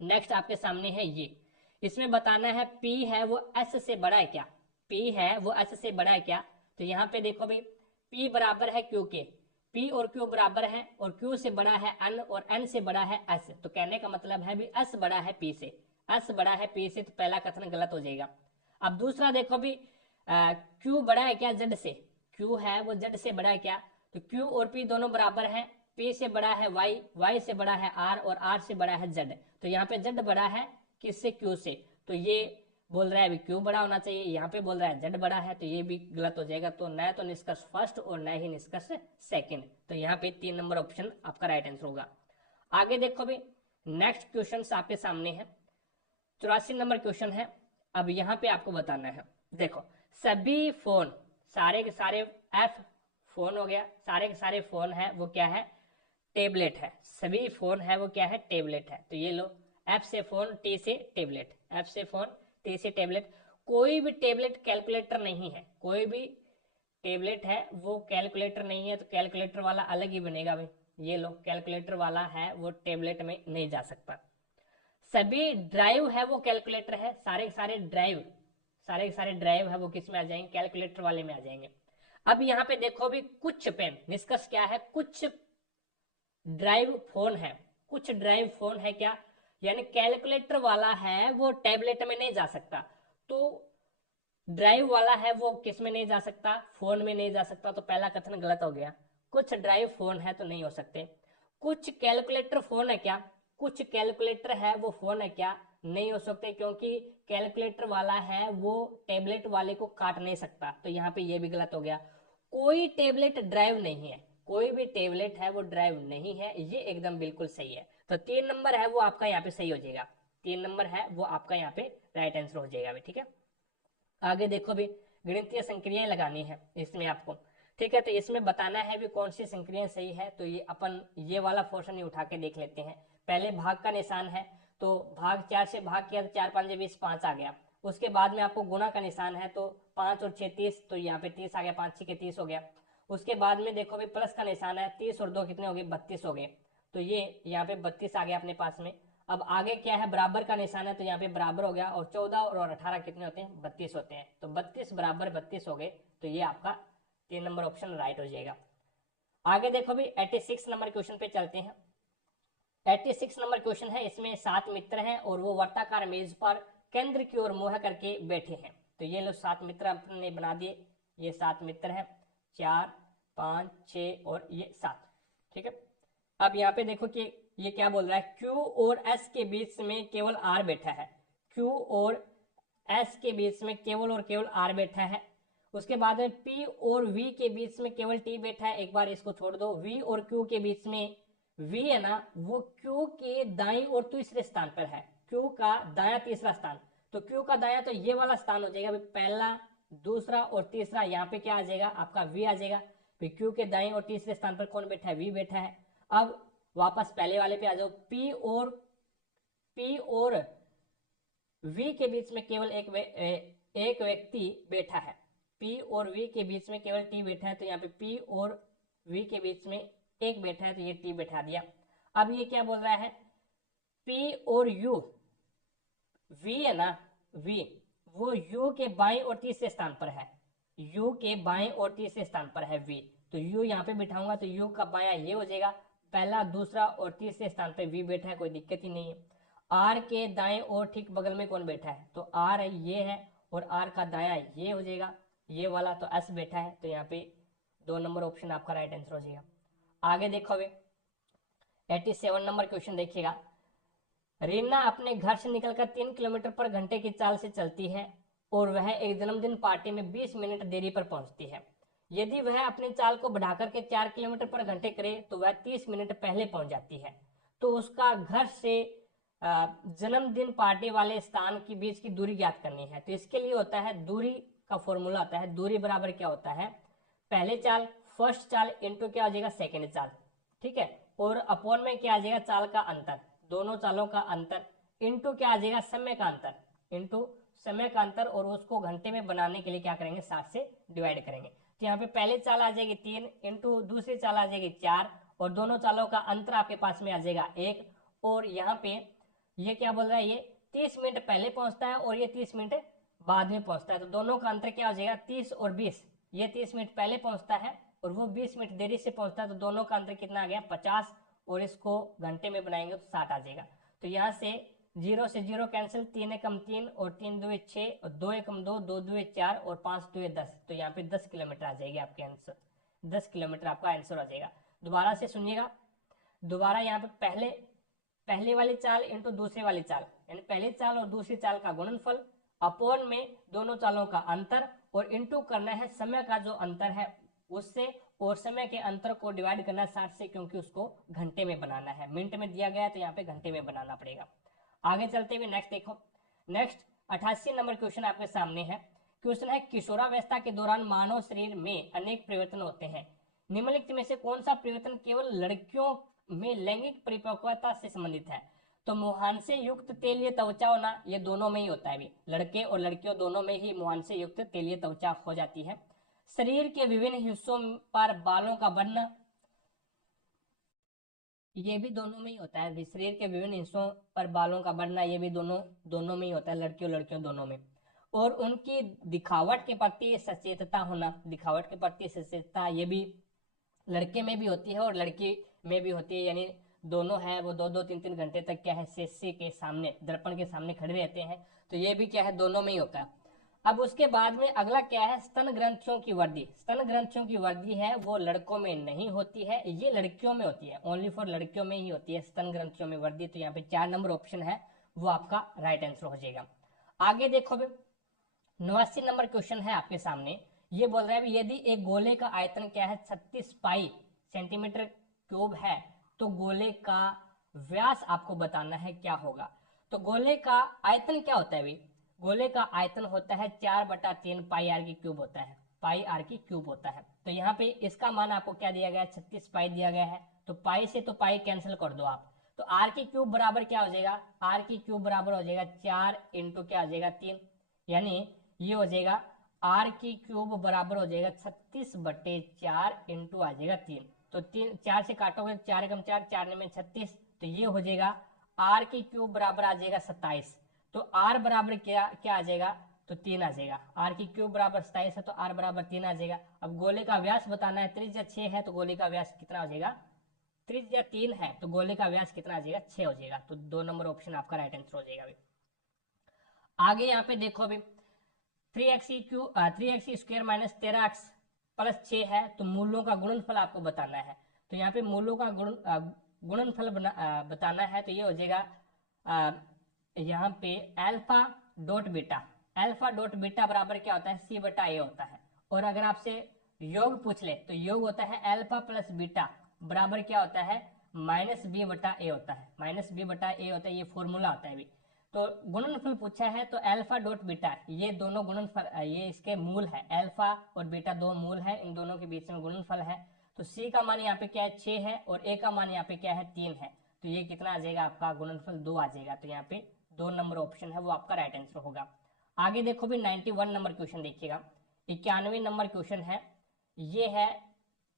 नेक्स्ट आपके सामने है ये, इसमें बताना है P है वो S से बड़ा है क्या, P है वो S से बड़ा है क्या। तो यहाँ पे देखो भाई P बराबर है Q के, P और Q बराबर है, और Q से बड़ा है N और N से बड़ा है S। तो कहने का मतलब है भी S बड़ा है P से, S बड़ा है P से, तो पहला कथन गलत हो जाएगा। अब दूसरा देखो भी Q बड़ा है क्या Z से, Q है वो Z से बड़ा है क्या। तो Q और P दोनों बराबर है, P से बड़ा है Y, Y से बड़ा है R और R से बड़ा है Z। तो यहाँ पे Z बड़ा है किससे, Q से, तो ये बोल रहा है अभी क्यू बड़ा होना चाहिए, यहाँ पे बोल रहा है जेड बड़ा है, तो ये भी गलत हो जाएगा। तो न तो निष्कर्ष फर्स्ट और न ही निष्कर्ष सेकंड, तो यहाँ पे 3 नंबर ऑप्शन आपका राइट आंसर होगा। आगे देखो भी, नेक्स्ट क्वेश्चन आपके सामने है, 84 नंबर क्वेश्चन है। अब यहाँ पे आपको बताना है, देखो सभी फोन, सारे के सारे एफ फोन हो गया, सारे के सारे फोन है वो क्या है, टेबलेट है। सभी फोन है वो क्या है, टेबलेट है। तो ये लो, एफ से फोन, टी से टेबलेट, एफ से फोन, टी से टेबलेट। कोई भी टेबलेट कैलकुलेटर नहीं है, कोई भी टेबलेट है वो कैलकुलेटर नहीं है, तो कैलकुलेटर वाला अलग ही बनेगा भाई। ये लो, कैलकुलेटर वाला है वो टेबलेट में नहीं जा सकता। सभी ड्राइव है वो कैलकुलेटर है, सारे के सारे ड्राइव, सारे के सारे ड्राइव है वो किस में आ जाएंगे, कैलकुलेटर वाले में आ जाएंगे। अब यहाँ पे देखो भी, कुछ पेन, निष्कर्ष क्या है, कुछ ड्राइव फोन है, कुछ ड्राइव फोन है क्या, यानी कैलकुलेटर वाला है वो टैबलेट में नहीं जा सकता, तो ड्राइव वाला है वो किस में नहीं जा सकता, फोन में नहीं जा सकता। तो पहला कथन गलत हो गया, कुछ ड्राइव फोन है तो नहीं हो सकते। कुछ कैलकुलेटर फोन है क्या, कुछ कैलकुलेटर है वो फोन है क्या, नहीं हो सकते, क्योंकि कैलकुलेटर वाला है वो टेबलेट वाले को काट नहीं सकता, तो यहाँ पे ये भी गलत हो गया। कोई टेबलेट ड्राइव नहीं है, कोई भी टेबलेट है वो ड्राइव नहीं है, ये एकदम बिल्कुल सही है। तो 3 नंबर है वो आपका यहाँ पे सही हो जाएगा, 3 नंबर है वो आपका यहाँ पे राइट आंसर हो जाएगा। ठीक है, आगे देखो भी, गणितीय संक्रियाएं लगानी है इसमें आपको। ठीक है, तो इसमें बताना है भी कौन सी संक्रियाएं सही है। तो ये अपन ये वाला पोर्शन ही उठा के देख लेते हैं। पहले भाग का निशान है, तो भाग 4 से भाग किया तो 4 5 20 5 आ गया। उसके बाद में आपको गुणा का निशान है, तो 5 और 6 30, तो यहाँ पे 30 आ गया, 5 6 के 30 हो गया। उसके बाद में देखो भी प्लस का निशान है, 30 और 2 कितने हो गए, 32 हो गए, तो ये यहाँ पे 32 आ गया अपने पास में। अब आगे क्या है, बराबर का निशान है, तो यहाँ पे बराबर हो गया, और 14 और 18 कितने होते हैं, 32 होते हैं, तो 32 बराबर 32 हो गए, तो ये आपका 3 नंबर ऑप्शन राइट हो जाएगा। आगे देखो भी, 86 नंबर क्वेश्चन पे चलते हैं। 86 नंबर क्वेश्चन है, इसमें 7 मित्र हैं और वो वर्ताकार मेज पर केंद्र की ओर मुंह करके बैठे हैं। तो ये लोग 7 मित्र अपने बना दिए, ये 7 मित्र हैं, 4 5 6 और ये 7। ठीक है, अब यहाँ पे देखो कि ये क्या बोल रहा है, Q और S के बीच में केवल R बैठा है, Q और S के बीच में केवल और केवल R बैठा है। उसके बाद में P और V के बीच में केवल T बैठा है। एक बार इसको छोड़ दो, V और Q के बीच में, V है ना वो Q के दाईं और तीसरे स्थान पर है, Q का दाया तीसरा स्थान, तो Q का दाया तो ये वाला स्थान हो जाएगा, पहला दूसरा और तीसरा, यहाँ पे क्या आ जाएगा आपका V आ जाएगा। फिर Q के दाईं और तीसरे स्थान पर कौन बैठा है, V बैठा है। अब वापस पहले वाले पे आ जाओ, P और V के बीच में केवल एक व्यक्ति बैठा है, P और V के बीच में केवल T बैठा है, तो यहाँ पे P और V के बीच में एक बैठा है, तो ये T बैठा दिया। अब ये क्या बोल रहा है, P और U, V है ना, V वो U के बाएं और तीसरे स्थान पर है, U के बाएं और तीसरे स्थान पर है V, तो U यहाँ पे बिठाऊंगा तो U का बायां ये हो जाएगा, पहला दूसरा और तीसरे स्थान पे V बैठा है, कोई दिक्कत ही नहीं है। R के दाएं और ठीक बगल में कौन बैठा है, तो R ये है, और R का दायां ये हो जाएगा, ये वाला, तो S बैठा है, तो यहाँ पे 2 नंबर ऑप्शन आपका राइट आंसर हो जाएगा। आगे देखो अभी 87 नंबर क्वेश्चन देखिएगा। रीना अपने घर से निकलकर 3 किलोमीटर पर घंटे की चाल से चलती है और वह एक जन्मदिन पार्टी में 20 मिनट देरी पर पहुंचती है। यदि वह अपनी चाल को बढ़ाकर के 4 किलोमीटर पर घंटे करे तो वह 30 मिनट पहले पहुंच जाती है। तो उसका घर से जन्मदिन पार्टी वाले स्थान के बीच की दूरी ज्ञात करनी है। तो इसके लिए होता है, दूरी का फॉर्मूला होता है, दूरी बराबर क्या होता है, पहले चाल फर्स्ट चाल इंटू क्या हो जाएगा, सेकेंड चाल। ठीक है, और अपॉन में क्या आ जाएगा, चाल का अंतर, दोनों चालों का अंतर, इंटू क्या आ जाएगा, समय का अंतर, इंटू समय का अंतर, और उसको घंटे में बनाने के लिए क्या करेंगे, 60 से डिवाइड करेंगे। तो यहाँ पे पहले चाल आ जाएगी 3 इंटू दूसरी चाल आ जाएगी 4, और दोनों चालों का अंतर आपके पास में आ जाएगा 1, और यहाँ पे ये क्या बोल रहा है, ये 30 मिनट पहले पहुंचता है और ये 30 मिनट बाद में पहुंचता है, तो दोनों का अंतर क्या हो जाएगा, 30 और 20, ये 30 मिनट पहले पहुंचता है और वो 20 मिनट देरी से पहुंचता है, तो दोनों का अंतर कितना आ गया, 50, और इसको घंटे में बनाएंगे तो 60 आ जाएगा। तो यहाँ से 0 से 0 कैंसिल, 3 एकम 3 और 3 2 6 और 2 एकम 2, 2 2 4 और 5 2 10, तो यहाँ पे 10 किलोमीटर आ जाएगी आपके आंसर, 10 किलोमीटर आपका आंसर आ जाएगा। दोबारा से सुनिएगा, दोबारा यहाँ पे पहले पहली वाली चाल इंटू दूसरी वाली चाल, यानी पहली चाल और दूसरी चाल का गुणनफल अपॉन में दोनों चालों का अंतर, और इंटू करना है समय का जो अंतर है उससे, और समय के अंतर को डिवाइड करना है 60 से, क्योंकि उसको घंटे में बनाना है। मिनट में दिया गया है तो यहाँ पे घंटे में बनाना पड़ेगा। आगे चलते हुए नेक्स्ट देखो। नेक्स्ट 88 नंबर क्वेश्चन आपके सामने है। क्वेश्चन है किशोरावस्था के दौरान मानव शरीर में अनेक परिवर्तन होते हैं, निम्नलिखित में से कौन सा परिवर्तन केवल लड़कियों में लैंगिक परिपक्वता से संबंधित है? तो मुहान से युक्त तेलीय त्वचा होना, ये दोनों में ही होता है, भी लड़के और लड़कियों दोनों में ही मुहान से युक्त तेलीय त्वचा हो जाती है। शरीर के विभिन्न हिस्सों पर बालों का बनना, ये भी दोनों में ही होता है। शरीर के विभिन्न हिस्सों पर बालों का बढ़ना, ये भी दोनों में ही होता है, लड़कियों लड़कियों दोनों में। और उनकी दिखावट के प्रति सचेतता होना, दिखावट के प्रति सचेतता, ये भी लड़के में भी होती है और लड़की में भी होती है, यानी दोनों है वो 2-2 3-3 घंटे तक क्या है शीशे के सामने, दर्पण के सामने खड़े रहते हैं, तो ये भी क्या है दोनों में ही होता है। अब उसके बाद में अगला क्या है, स्तन ग्रंथियों की वृद्धि। स्तन ग्रंथियों की वृद्धि है वो लड़कों में नहीं होती है, ये लड़कियों में होती है, ओनली फॉर लड़कियों में ही होती है स्तन ग्रंथियों में वृद्धि। तो यहाँ पे 4 नंबर ऑप्शन है वो आपका राइट आंसर हो जाएगा। आगे देखो, 89 नंबर क्वेश्चन है आपके सामने। ये बोल रहा है यदि एक गोले का आयतन क्या है 36 पाई सेंटीमीटर क्यूब है, तो गोले का व्यास आपको बताना है क्या होगा। तो गोले का आयतन क्या होता है भाई, गोले का आयतन होता है 4/3 पाई आर की क्यूब होता है, पाई आर की क्यूब होता है। तो यहाँ पे इसका मान आपको क्या दिया गया है, 36 पाई दिया गया है, तो पाई से तो पाई कैंसिल कर दो आप, तो आर की क्यूब बराबर क्या हो जाएगा, आर की क्यूब बराबर हो जाएगा 4 इंटू क्या हो जाएगा 3, यानी ये हो जाएगा आर की क्यूब बराबर हो जाएगा 36/4 इंटू आ जाएगा 3, तो 4 से काटोगे 4 एकम 4, 4 में 36, तो ये हो जाएगा आर की क्यूब बराबर आ जाएगा 27। तो आर बराबर क्या क्या आ जाएगा, तो 3 आ जाएगा। आर की क्यूब बराबर 27 है तो आर बराबर 3 आ जाएगा। अब गोले का व्यास बताना है, त्रिज्या 6 है तो गोले का व्यास कितना हो जाएगा, त्रिज्या 3 है तो गोले का व्यास कितना आ जाएगा 6 हो जाएगा। तो 2 नंबर ऑप्शन आपका राइट आंसर हो जाएगा अभी। आगे यहाँ पे देखो अभी 3x² माइनस 13x प्लस 6 है, तो मूलों का गुणनफल आपको बताना है। तो यहाँ पे मूलों का गुणनफल बताना है, तो ये हो जाएगा यहाँ पे alpha dot beta, alpha dot beta बराबर क्या होता है c/a होता है। और अगर आपसे योग पूछ ले तो योग होता है अल्फा प्लस बीटा बराबर क्या होता है -b/a होता है, -b/a होता है, ये फॉर्मूला होता है अभी। तो गुणनफल पूछा है तो अल्फा डॉट बीटा, ये दोनों गुणनफल, ये इसके मूल है, अल्फा और बीटा दो मूल है, इन दोनों के बीच में गुणनफल है। तो c का मान यहाँ पे क्या है 6 है और a का मान यहाँ पे क्या है 3 है, तो ये कितना आ जाएगा आपका गुणनफल 2 आ जाएगा। तो यहाँ पे 2 नंबर ऑप्शन है वो आपका राइट आंसर होगा। आगे देखो भी 91 नंबर क्वेश्चन देखिएगा, 91 नंबर क्वेश्चन है, ये है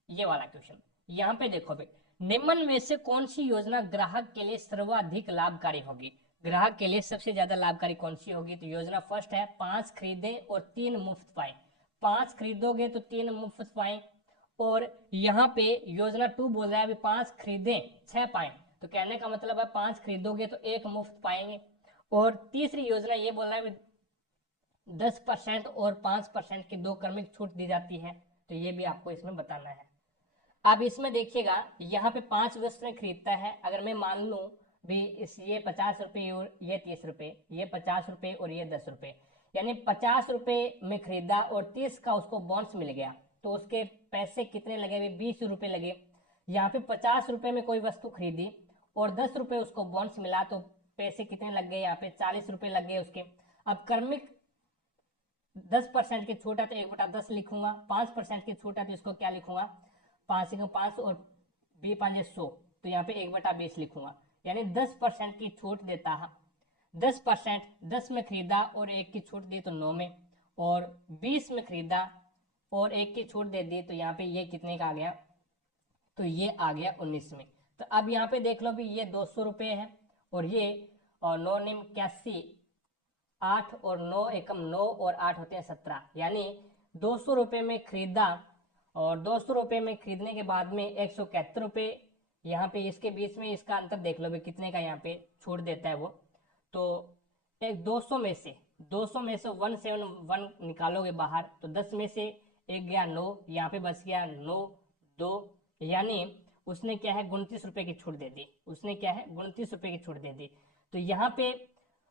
ये वाला क्वेश्चन। यहाँ पे देखो भी निम्न में से कौन सी योजना ग्राहक के लिए सर्वाधिक लाभकारी होगी, ग्राहक के लिए सबसे ज्यादा लाभकारी कौन सी होगी। तो योजना फर्स्ट है 5 खरीदे और 3 मुफ्त पाए, 5 खरीदोगे तो 3 मुफ्त पाए। और यहाँ पे योजना 2 बोल रहा है अभी 5 खरीदे 6 पाए, तो कहने का मतलब है 5 खरीदोगे तो 1 मुफ्त पाएंगे। और तीसरी योजना ये बोल रहा है 10% और 5% की 2 क्रमिक छूट दी जाती है, तो ये भी आपको इसमें बताना है। अब इसमें देखिएगा यहाँ पे 5 वस्तुएं खरीदता है, अगर मैं मान लूँ भी इस ये 50 रुपये और ये 30 रुपये, ये 50 रुपये और ये 10 रुपये, यानी 50 रुपये में खरीदा और 30 का उसको बोनस मिल गया, तो उसके पैसे कितने लगे हुए 20 रुपये लगे। यहाँ पे 50 रुपये में कोई वस्तु खरीदी और 10 रुपये उसको बोनस मिला, तो पैसे कितने लग गए यहाँ पे 40 रुपये लग गए उसके। अब क्रमिक 10% की छूट है तो 1/10 लिखूंगा, 5% की छूट है तो इसको क्या लिखूंगा 5 और 2×5 = 100, तो यहाँ पे 1/20 लिखूंगा, यानी 10% की छूट देता है। 10%, 10 में खरीदा और 1 की छूट दी तो 9 में, और 20 में खरीदा और 1 की छूट दे दी, तो यहाँ पे ये कितने का आ गया, तो ये आ गया 19 में। तो अब यहाँ पे देख लो भी ये 200 रुपये है और ये और 9 निम 81, 8 और 9 एकम 9 और 8 होते हैं 17, यानी 200 रुपये में खरीदा और 200 रुपये में खरीदने के बाद में 171 रुपये, यहाँ पे इसके बीच में इसका अंतर देख लो भाई कितने का यहाँ पे छूट देता है वो। तो एक 200 में से 171 निकालोगे बाहर, तो 10 में से 1 गया 9, यहाँ पे बच गया 9 2, यानी उसने क्या है 29 रुपए की छूट दे दी, उसने क्या है 29 रुपए की छूट दे दी। तो यहाँ पे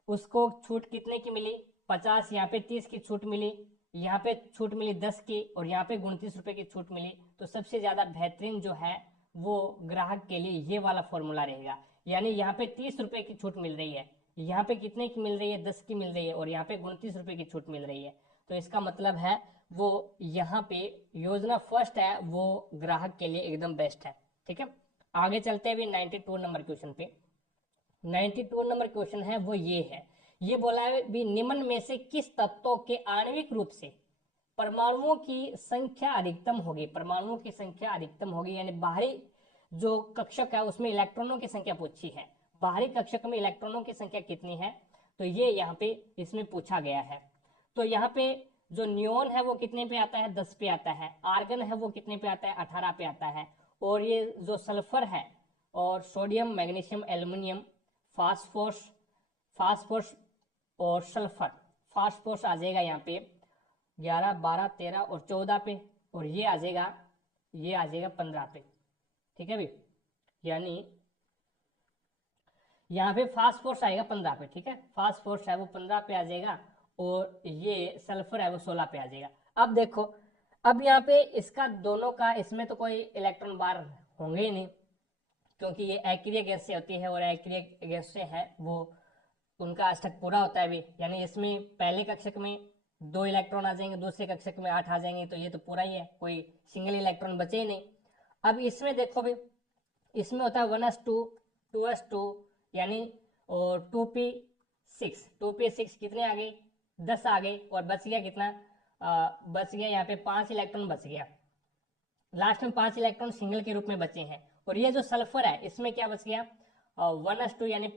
उसको छूट कितने की मिली, 50, यहाँ पे 30 की छूट मिली, यहाँ पे छूट मिली 10 की, और यहाँ पे 29 रुपए की छूट मिली। तो सबसे ज्यादा बेहतरीन जो है वो ग्राहक के लिए ये वाला फॉर्मूला रहेगा। यानी यहाँ पे 30 रुपए की छूट मिल रही है, यहाँ पे कितने की मिल रही है, 10 की मिल रही है, और यहाँ पे 29 रुपए की छूट मिल रही है। तो इसका मतलब है वो यहाँ पे योजना फर्स्ट है वो ग्राहक के लिए एकदम बेस्ट है। ठीक है, आगे चलते हैं भी 92 नंबर क्वेश्चन पे। 92 नंबर क्वेश्चन है वो ये है, ये बोला है भी निम्न में से किस तत्वों के आणविक रूप से परमाणुओं की संख्या अधिकतम होगी, परमाणुओं की संख्या अधिकतम होगी, यानी बाहरी जो कक्षक है उसमें इलेक्ट्रॉनों की संख्या पूछी है, बाहरी कक्षक में इलेक्ट्रॉनों की संख्या कितनी है, तो ये यहाँ पे इसमें पूछा गया है। तो यहाँ पे जो नियोन है वो कितने पे आता है, 10 पे आता है, आर्गन है वो कितने पे आता है, 18 पे आता है, और ये जो सल्फर है और sodium, magnesium, aluminium, phosphorus, phosphorus और सल्फर, फास्फोरस आ जाएगा यहाँ पे 11, 12, 13 और 14 पे, और ये आ जाएगा 15 पे। ठीक है भाई, यानी यहाँ पे फास्फोरस आएगा 15 पे। ठीक है, फास्फोरस है वो 15 पे आ जाएगा, और ये सल्फर है वो 16 पे आ जाएगा। अब देखो, अब यहाँ पे इसका दोनों का, इसमें तो कोई इलेक्ट्रॉन बार होंगे ही नहीं, क्योंकि ये एक्रिय गैस से होती है, और एक्रिय गैस से है वो उनका अष्टक पूरा होता है भी, यानी इसमें पहले कक्षक में 2 इलेक्ट्रॉन आ जाएंगे, दूसरे कक्षक में 8 आ जाएंगे, तो ये तो पूरा ही है, कोई सिंगल इलेक्ट्रॉन बचे ही नहीं। अब इसमें देखो भी, इसमें होता है 1s2, 2s2, यानी और 2p6, 2p6 कितने आ गए, 10 आ गए, और बच गया कितना, बच गया यहाँ पे 5 इलेक्ट्रॉन बच गया, लास्ट में 5 इलेक्ट्रॉन सिंगल के रूप में बचे हैं। और ये जो सल्फर है इसमें क्या बच गया, 1s2, यानी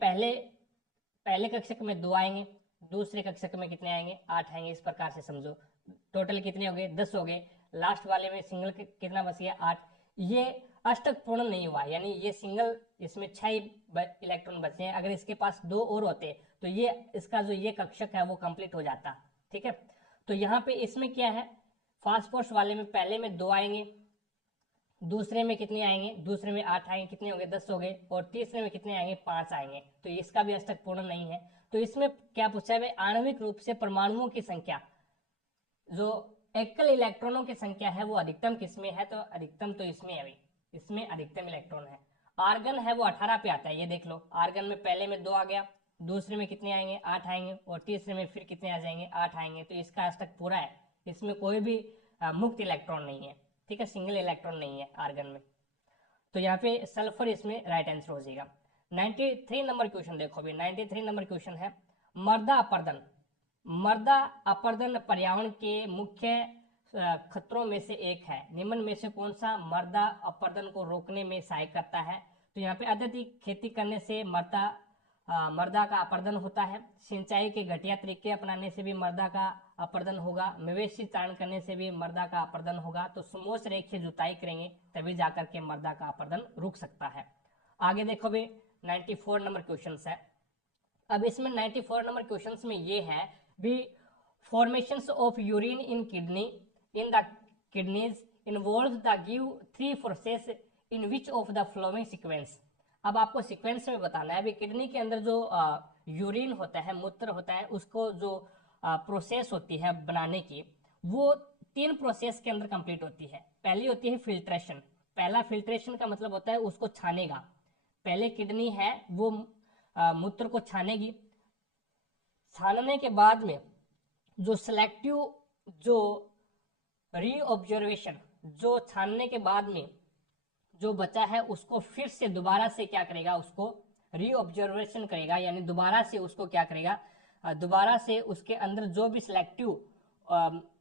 पहले कक्षक में 2 आएंगे, दूसरे कक्षक में कितने आएंगे, 8 आएंगे, इस प्रकार से समझो। टोटल कितने हो गए, 10 हो गए, लास्ट वाले में सिंगल कितना बच गया, 8। ये अष्टक पूर्ण नहीं हुआ, यानी ये सिंगल, इसमें 6 इलेक्ट्रॉन बचे हैं, अगर इसके पास 2 और होते तो ये इसका जो ये कक्षक है वो कंप्लीट हो जाता। ठीक है, तो यहाँ पे इसमें क्या है, फास्फोरस वाले में पहले में 2 आएंगे, दूसरे में कितने आएंगे, दूसरे में 8 आएंगे, कितने हो गए, 10 हो गए, और तीसरे में कितने आएंगे, 5 आएंगे, तो इसका भी अष्टक पूर्ण नहीं है। तो इसमें क्या पूछा है, आणविक रूप से परमाणुओं की संख्या, जो एकल इलेक्ट्रॉनों की संख्या है वो अधिकतम किसमें है, तो अधिकतम तो इसमें है, इसमें अधिकतम इलेक्ट्रॉन है। आर्गन है वो 18 पे आता है, ये देख लो, आर्गन में पहले में 2 आ गया, दूसरे में कितने आएंगे, 8 आएंगे, और तीसरे में फिर कितने आ जाएंगे, 8 आएंगे, तो इसका अष्टक पूरा है, इसमें कोई भी मुक्त इलेक्ट्रॉन नहीं है। ठीक है, सिंगल इलेक्ट्रॉन नहीं है आर्गन में, तो यहाँ पे सल्फर इसमें राइट आंसर हो जाएगा। 93 नंबर क्वेश्चन देखो भी, 93 नंबर क्वेश्चन है, मर्दा अपरदन, मर्दा अपरदन पर्यावरण के मुख्य खतरों में से एक है, निम्न में से कौन सा मर्दा अपरदन को रोकने में सहायक करता है, तो यहाँ पे अत्यधिक खेती करने से मर्दा का अपरदन होता है, सिंचाई के घटिया तरीके अपनाने से भी मर्दा का अपरदन होगा, मवेशी चारण करने से भी मर्दा का अपरदन होगा, तो समोच्च रेखीय जुताई करेंगे तभी जाकर के मर्दा का अपरदन रुक सकता है। आगे देखो भी 94 नंबर क्वेश्चन है। अब इसमें 94 नंबर क्वेश्चन में ये है भी, formations of urine in the kidneys involve the give 3 process in which of the flowing sequence. अब आपको सीक्वेंस में बताना है, अभी किडनी के अंदर जो यूरिन होता है, मूत्र होता है, उसको जो प्रोसेस होती है बनाने की, वो 3 प्रोसेस के अंदर कंप्लीट होती है। पहली होती है फिल्ट्रेशन, पहला फिल्ट्रेशन का मतलब होता है उसको छानेगा, पहले किडनी है वो मूत्र को छानेगी, छानने के बाद में जो सिलेक्टिव, जो रीऑब्जर्वेशन, जो छानने के बाद में जो बचा है उसको फिर से दोबारा से क्या करेगा, उसको रीऑब्जर्वेशन करेगा, यानी दोबारा से उसको क्या करेगा, दोबारा से उसके अंदर जो भी सिलेक्टिव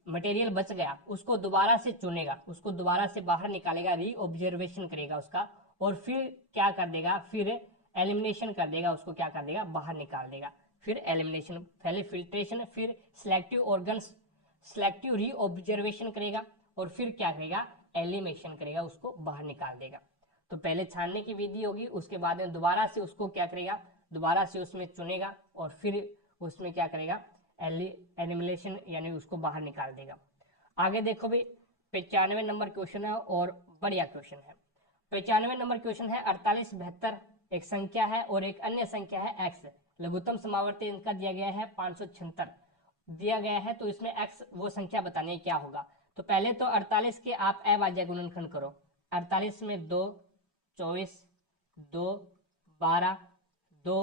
मटेरियल बच गया उसको दोबारा से चुनेगा, उसको दोबारा से बाहर निकालेगा, रीऑब्जर्वेशन करेगा उसका, और फिर क्या कर देगा, फिर एलिमिनेशन कर देगा, उसको क्या कर देगा, बाहर निकाल देगा। फिर एलिमिनेशन, पहले फिल्ट्रेशन, फिर सिलेक्टिव ऑर्गन्स, सिलेक्टिव रीऑब्जर्वेशन करेगा, और फिर क्या करेगा, एलिमिनेशन करेगा, उसको बाहर निकाल देगा। तो पहले छानने की विधि होगी, उसके बाद में दोबारा से उसको क्या करेगा, दोबारा से उसमें चुनेगा, और फिर उसमें क्या करेगा, एलिमिनेशन, यानी उसको बाहर निकाल देगा। आगे देखो भाई 95 नंबर क्वेश्चन है और बढ़िया क्वेश्चन है। 95 नंबर क्वेश्चन है 48 72 एक संख्या है और एक अन्य संख्या है x। लघुत्तम समावर्ती इनका दिया गया है 576 दिया गया है, तो इसमें x वो संख्या बतानी है क्या होगा। तो पहले तो 48 के आप अभाज्य गुणनखंड करो। 48 में 2 24 2 12 2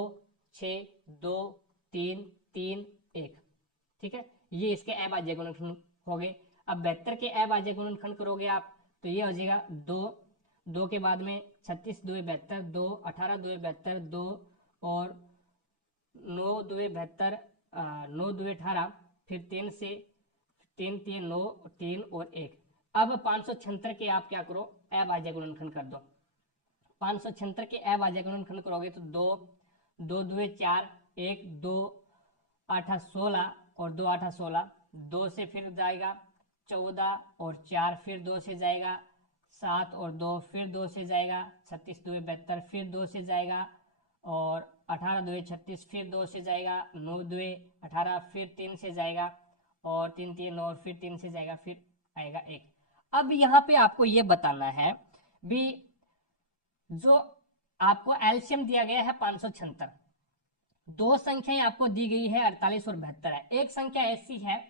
6 2 3 3 1, ठीक है, ये इसके अभाज्य गुणनखंड हो गए। अब 72 के अभाज्य गुणनखंड करोगे आप तो ये हो जाएगा 2 2 के बाद में 36 2 72 2 18 2 72 2 और 9 2 72 9 2 18, फिर 3 से 3 3 9 3 और 1। अब 576 के आप क्या करो अभाज्य गुणनखंड कर दो। 576 के अभाज्य गुणनखंड करोगे तो 2 2 2 4 1 2 8 16 और 2 8 16, 2 से फिर जाएगा 14 और 4, फिर 2 से जाएगा 7 और 2, फिर 2 से जाएगा 36 2 72, फिर 2 से जाएगा और 18 2 36, फिर 2 से जाएगा 9 2 18, फिर 3 से जाएगा और 3 3 और फिर 3 से जाएगा, फिर आएगा 1। अब यहाँ पे आपको ये बताना है भी जो आपको एलसीएम दिया गया है 576, दो संख्याएं आपको दी गई है 48 और 72 है। एक संख्या ऐसी है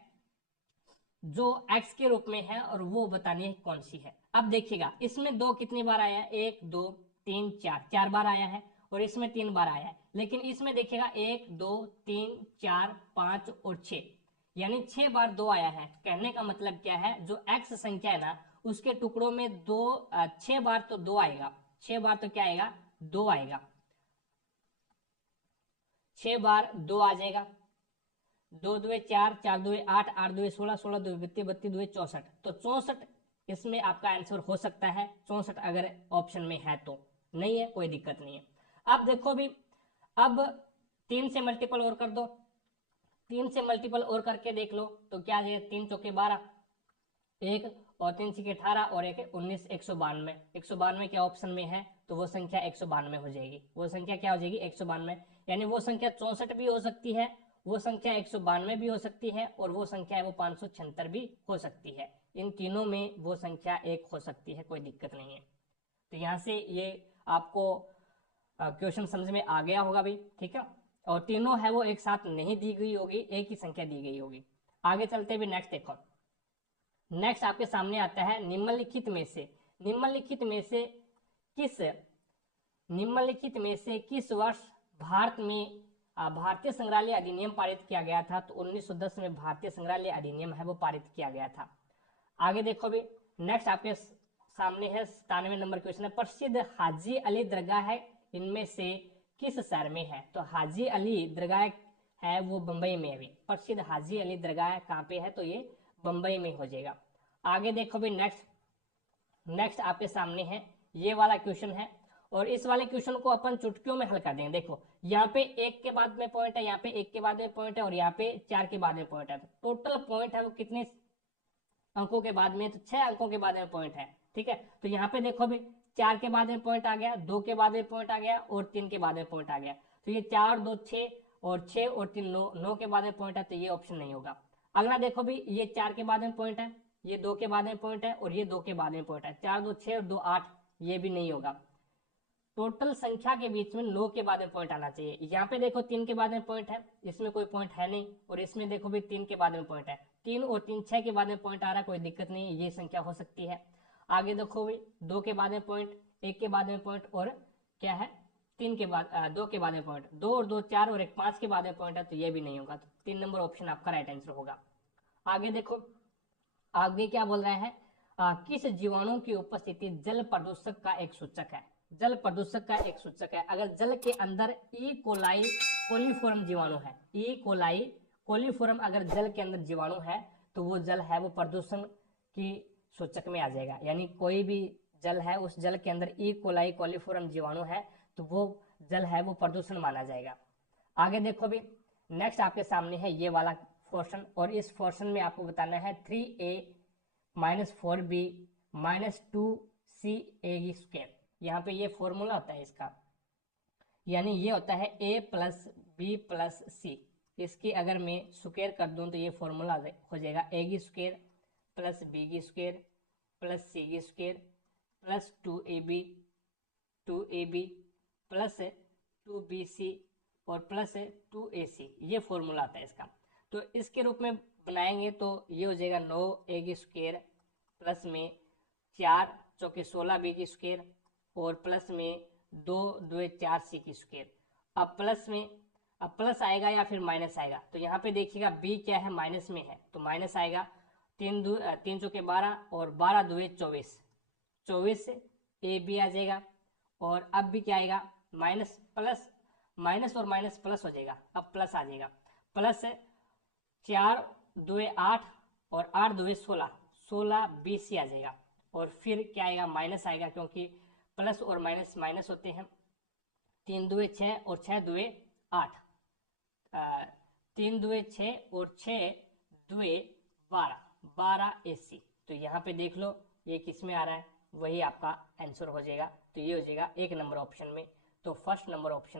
जो x के रूप में है और वो बतानी है कौन सी है। अब देखिएगा इसमें 2 कितनी बार आया है, 1 2 3 4, 4 बार आया है और इसमें 3 बार आया है। लेकिन इसमें देखिएगा 1 2 3 4 5 और 6, यानी 6 बार 2 आया है। कहने का मतलब क्या है, जो x संख्या है ना उसके टुकड़ों में 6 बार तो 2 आएगा, 6 बार तो क्या आएगा 2 आएगा, 6 बार 2 आ जाएगा। 2 2 4 4 2 8 8 2 16 16 2 32 32 2 64, तो 64 इसमें आपका आंसर हो सकता है। 64 अगर ऑप्शन में है तो, नहीं है कोई दिक्कत नहीं है। अब देखो भी, अब 3 से मल्टीपल और कर दो, 3 से मल्टीपल और करके देख लो तो क्या है, 3 चौके 12, 1 और 3 छके 18 और 1 19, 192। 192 क्या ऑप्शन में है तो वो संख्या 192 हो जाएगी। वो संख्या क्या हो जाएगी 192, यानी वो संख्या 64 भी हो सकती है, वो संख्या 192 भी हो सकती है और वो संख्या है वो 576 भी हो सकती है। इन तीनों में वो संख्या एक हो सकती है, कोई दिक्कत नहीं है। तो यहाँ से ये आपको क्वेश्चन समझ में आ गया होगा भाई, ठीक है। और तीनों है वो एक साथ नहीं दी गई होगी, एक ही संख्या दी गई होगी। आगे चलते हुए नेक्स्ट देखो, नेक्स्ट आपके सामने आता है निम्नलिखित में से, निम्नलिखित में से किस, निम्नलिखित में से किस वर्ष भारत में भारतीय संग्रहालय अधिनियम पारित किया गया था। तो 1910 में भारतीय संग्रहालय अधिनियम है वो पारित किया गया था। आगे देखो भी, नेक्स्ट आपके सामने है 97 नंबर क्वेश्चन है, प्रसिद्ध हाजी अली दरगाह है इनमें से किस शहर में है। तो हाजी अली दरगाह है वो बंबई में है। प्रसिद्ध हाजी अली दरगाह कहाँ पे है तो ये बंबई में हो जाएगा। आगे देखो भी, नेक्स्ट नेक्स्ट आपके सामने है ये वाला क्वेश्चन है और इस वाले क्वेश्चन को अपन चुटकियों में हल कर देंगे। देखो यहाँ पे 1 के बाद में पॉइंट है, यहाँ पे 1 के बाद में पॉइंट है और यहाँ पे 4 के बाद में पॉइंट है। तो टोटल पॉइंट है वो कितने अंकों के बाद में, तो 6 अंकों के बाद में पॉइंट है, ठीक है। तो यहाँ पे देखो भी 4 के बाद में पॉइंट आ गया, 2 के बाद में पॉइंट आ गया और 3 के बाद में पॉइंट आ गया। तो ये 4 2 6 और 6 और 3 9, 9 के बाद में पॉइंट है तो ये ऑप्शन नहीं होगा। अगला देखो भी, ये 4 के बाद में पॉइंट है, ये 2 के बाद में पॉइंट है और ये 2 के बाद में पॉइंट है। 4 2 6 और 2 8, ये भी नहीं होगा। टोटल संख्या के बीच में 9 के बाद में पॉइंट आना चाहिए। यहाँ पे देखो 3 के बाद में पॉइंट है, इसमें कोई पॉइंट है नहीं, और इसमें देखो भी 3 के बाद में पॉइंट है, 3 और 3 6 के बाद में पॉइंट आ रहा है, कोई दिक्कत नहीं है, ये संख्या हो सकती है। आगे देखो भी 2 के बाद में पॉइंट, 1 के बाद में पॉइंट और क्या है 3 के बाद 2 के बाद में पॉइंट, 2 और 2 4 और 1 5 के बाद में पॉइंट है, तो ये भी नहीं होगा। तो 3 नंबर ऑप्शन आपका राइट आंसर होगा। आगे देखो, आगे क्या बोल रहे हैं, किस जीवाणु की उपस्थिति जल प्रदूषक का एक सूचक है। जल प्रदूषक का एक सूचक है, अगर जल के अंदर ई कोलाई कोलीफॉर्म जीवाणु है, ई कोलाई कोलीफॉर्म अगर जल के अंदर जीवाणु है तो वो जल है वो प्रदूषण की सूचक में आ जाएगा। यानी कोई भी जल है उस जल के अंदर ई कोलाई कोलीफॉर्म जीवाणु है तो वो जल है वो प्रदूषण माना जाएगा। आगे देखो भी, नेक्स्ट आपके सामने है ये वाला पोर्शन और इस पोर्शन में आपको बताना है 3a minus 4b minus 2ca square. यहाँ पे ये फॉर्मूला होता है इसका, यानी ये होता है a प्लस बी प्लस सी। इसकी अगर मैं स्क्वायर कर दूं तो ये फॉर्मूला हो जाएगा a की स्क्वायर प्लस बी की स्क्वायर प्लस सी की square plus 2ab 2ab plus 2bc और प्लस 2ac, ये फॉर्मूला आता है इसका। तो इसके रूप में बनाएंगे तो ये हो जाएगा 9a की स्क्वायर प्लस में 4 चौके 16b की स्क्वायर और प्लस में 2 2 4c की स्क्वायर। अब प्लस आएगा या फिर माइनस आएगा, तो यहाँ पे देखिएगा b क्या है, माइनस में है, तो माइनस आएगा। 3 चौके 12 और 12 2 24, 24 ए बी आ जाएगा। और अब भी क्या आएगा, माइनस प्लस, माइनस और माइनस प्लस हो जाएगा, अब प्लस आ जाएगा। प्लस 4 2 8 और 8 2 16, 16 BC आ जाएगा। और फिर क्या आएगा, माइनस आएगा, क्योंकि प्लस और माइनस माइनस होते हैं। 3 2 6 और 6 2 8, 3 2 6 और 6 2 12, 12 AC। तो यहाँ पे देख लो ये किस में आ रहा है, वही आपका आंसर हो जाएगा। तो ये हो जाएगा 1 नंबर ऑप्शन में। तो फर्स्ट नंबर ऑप्शन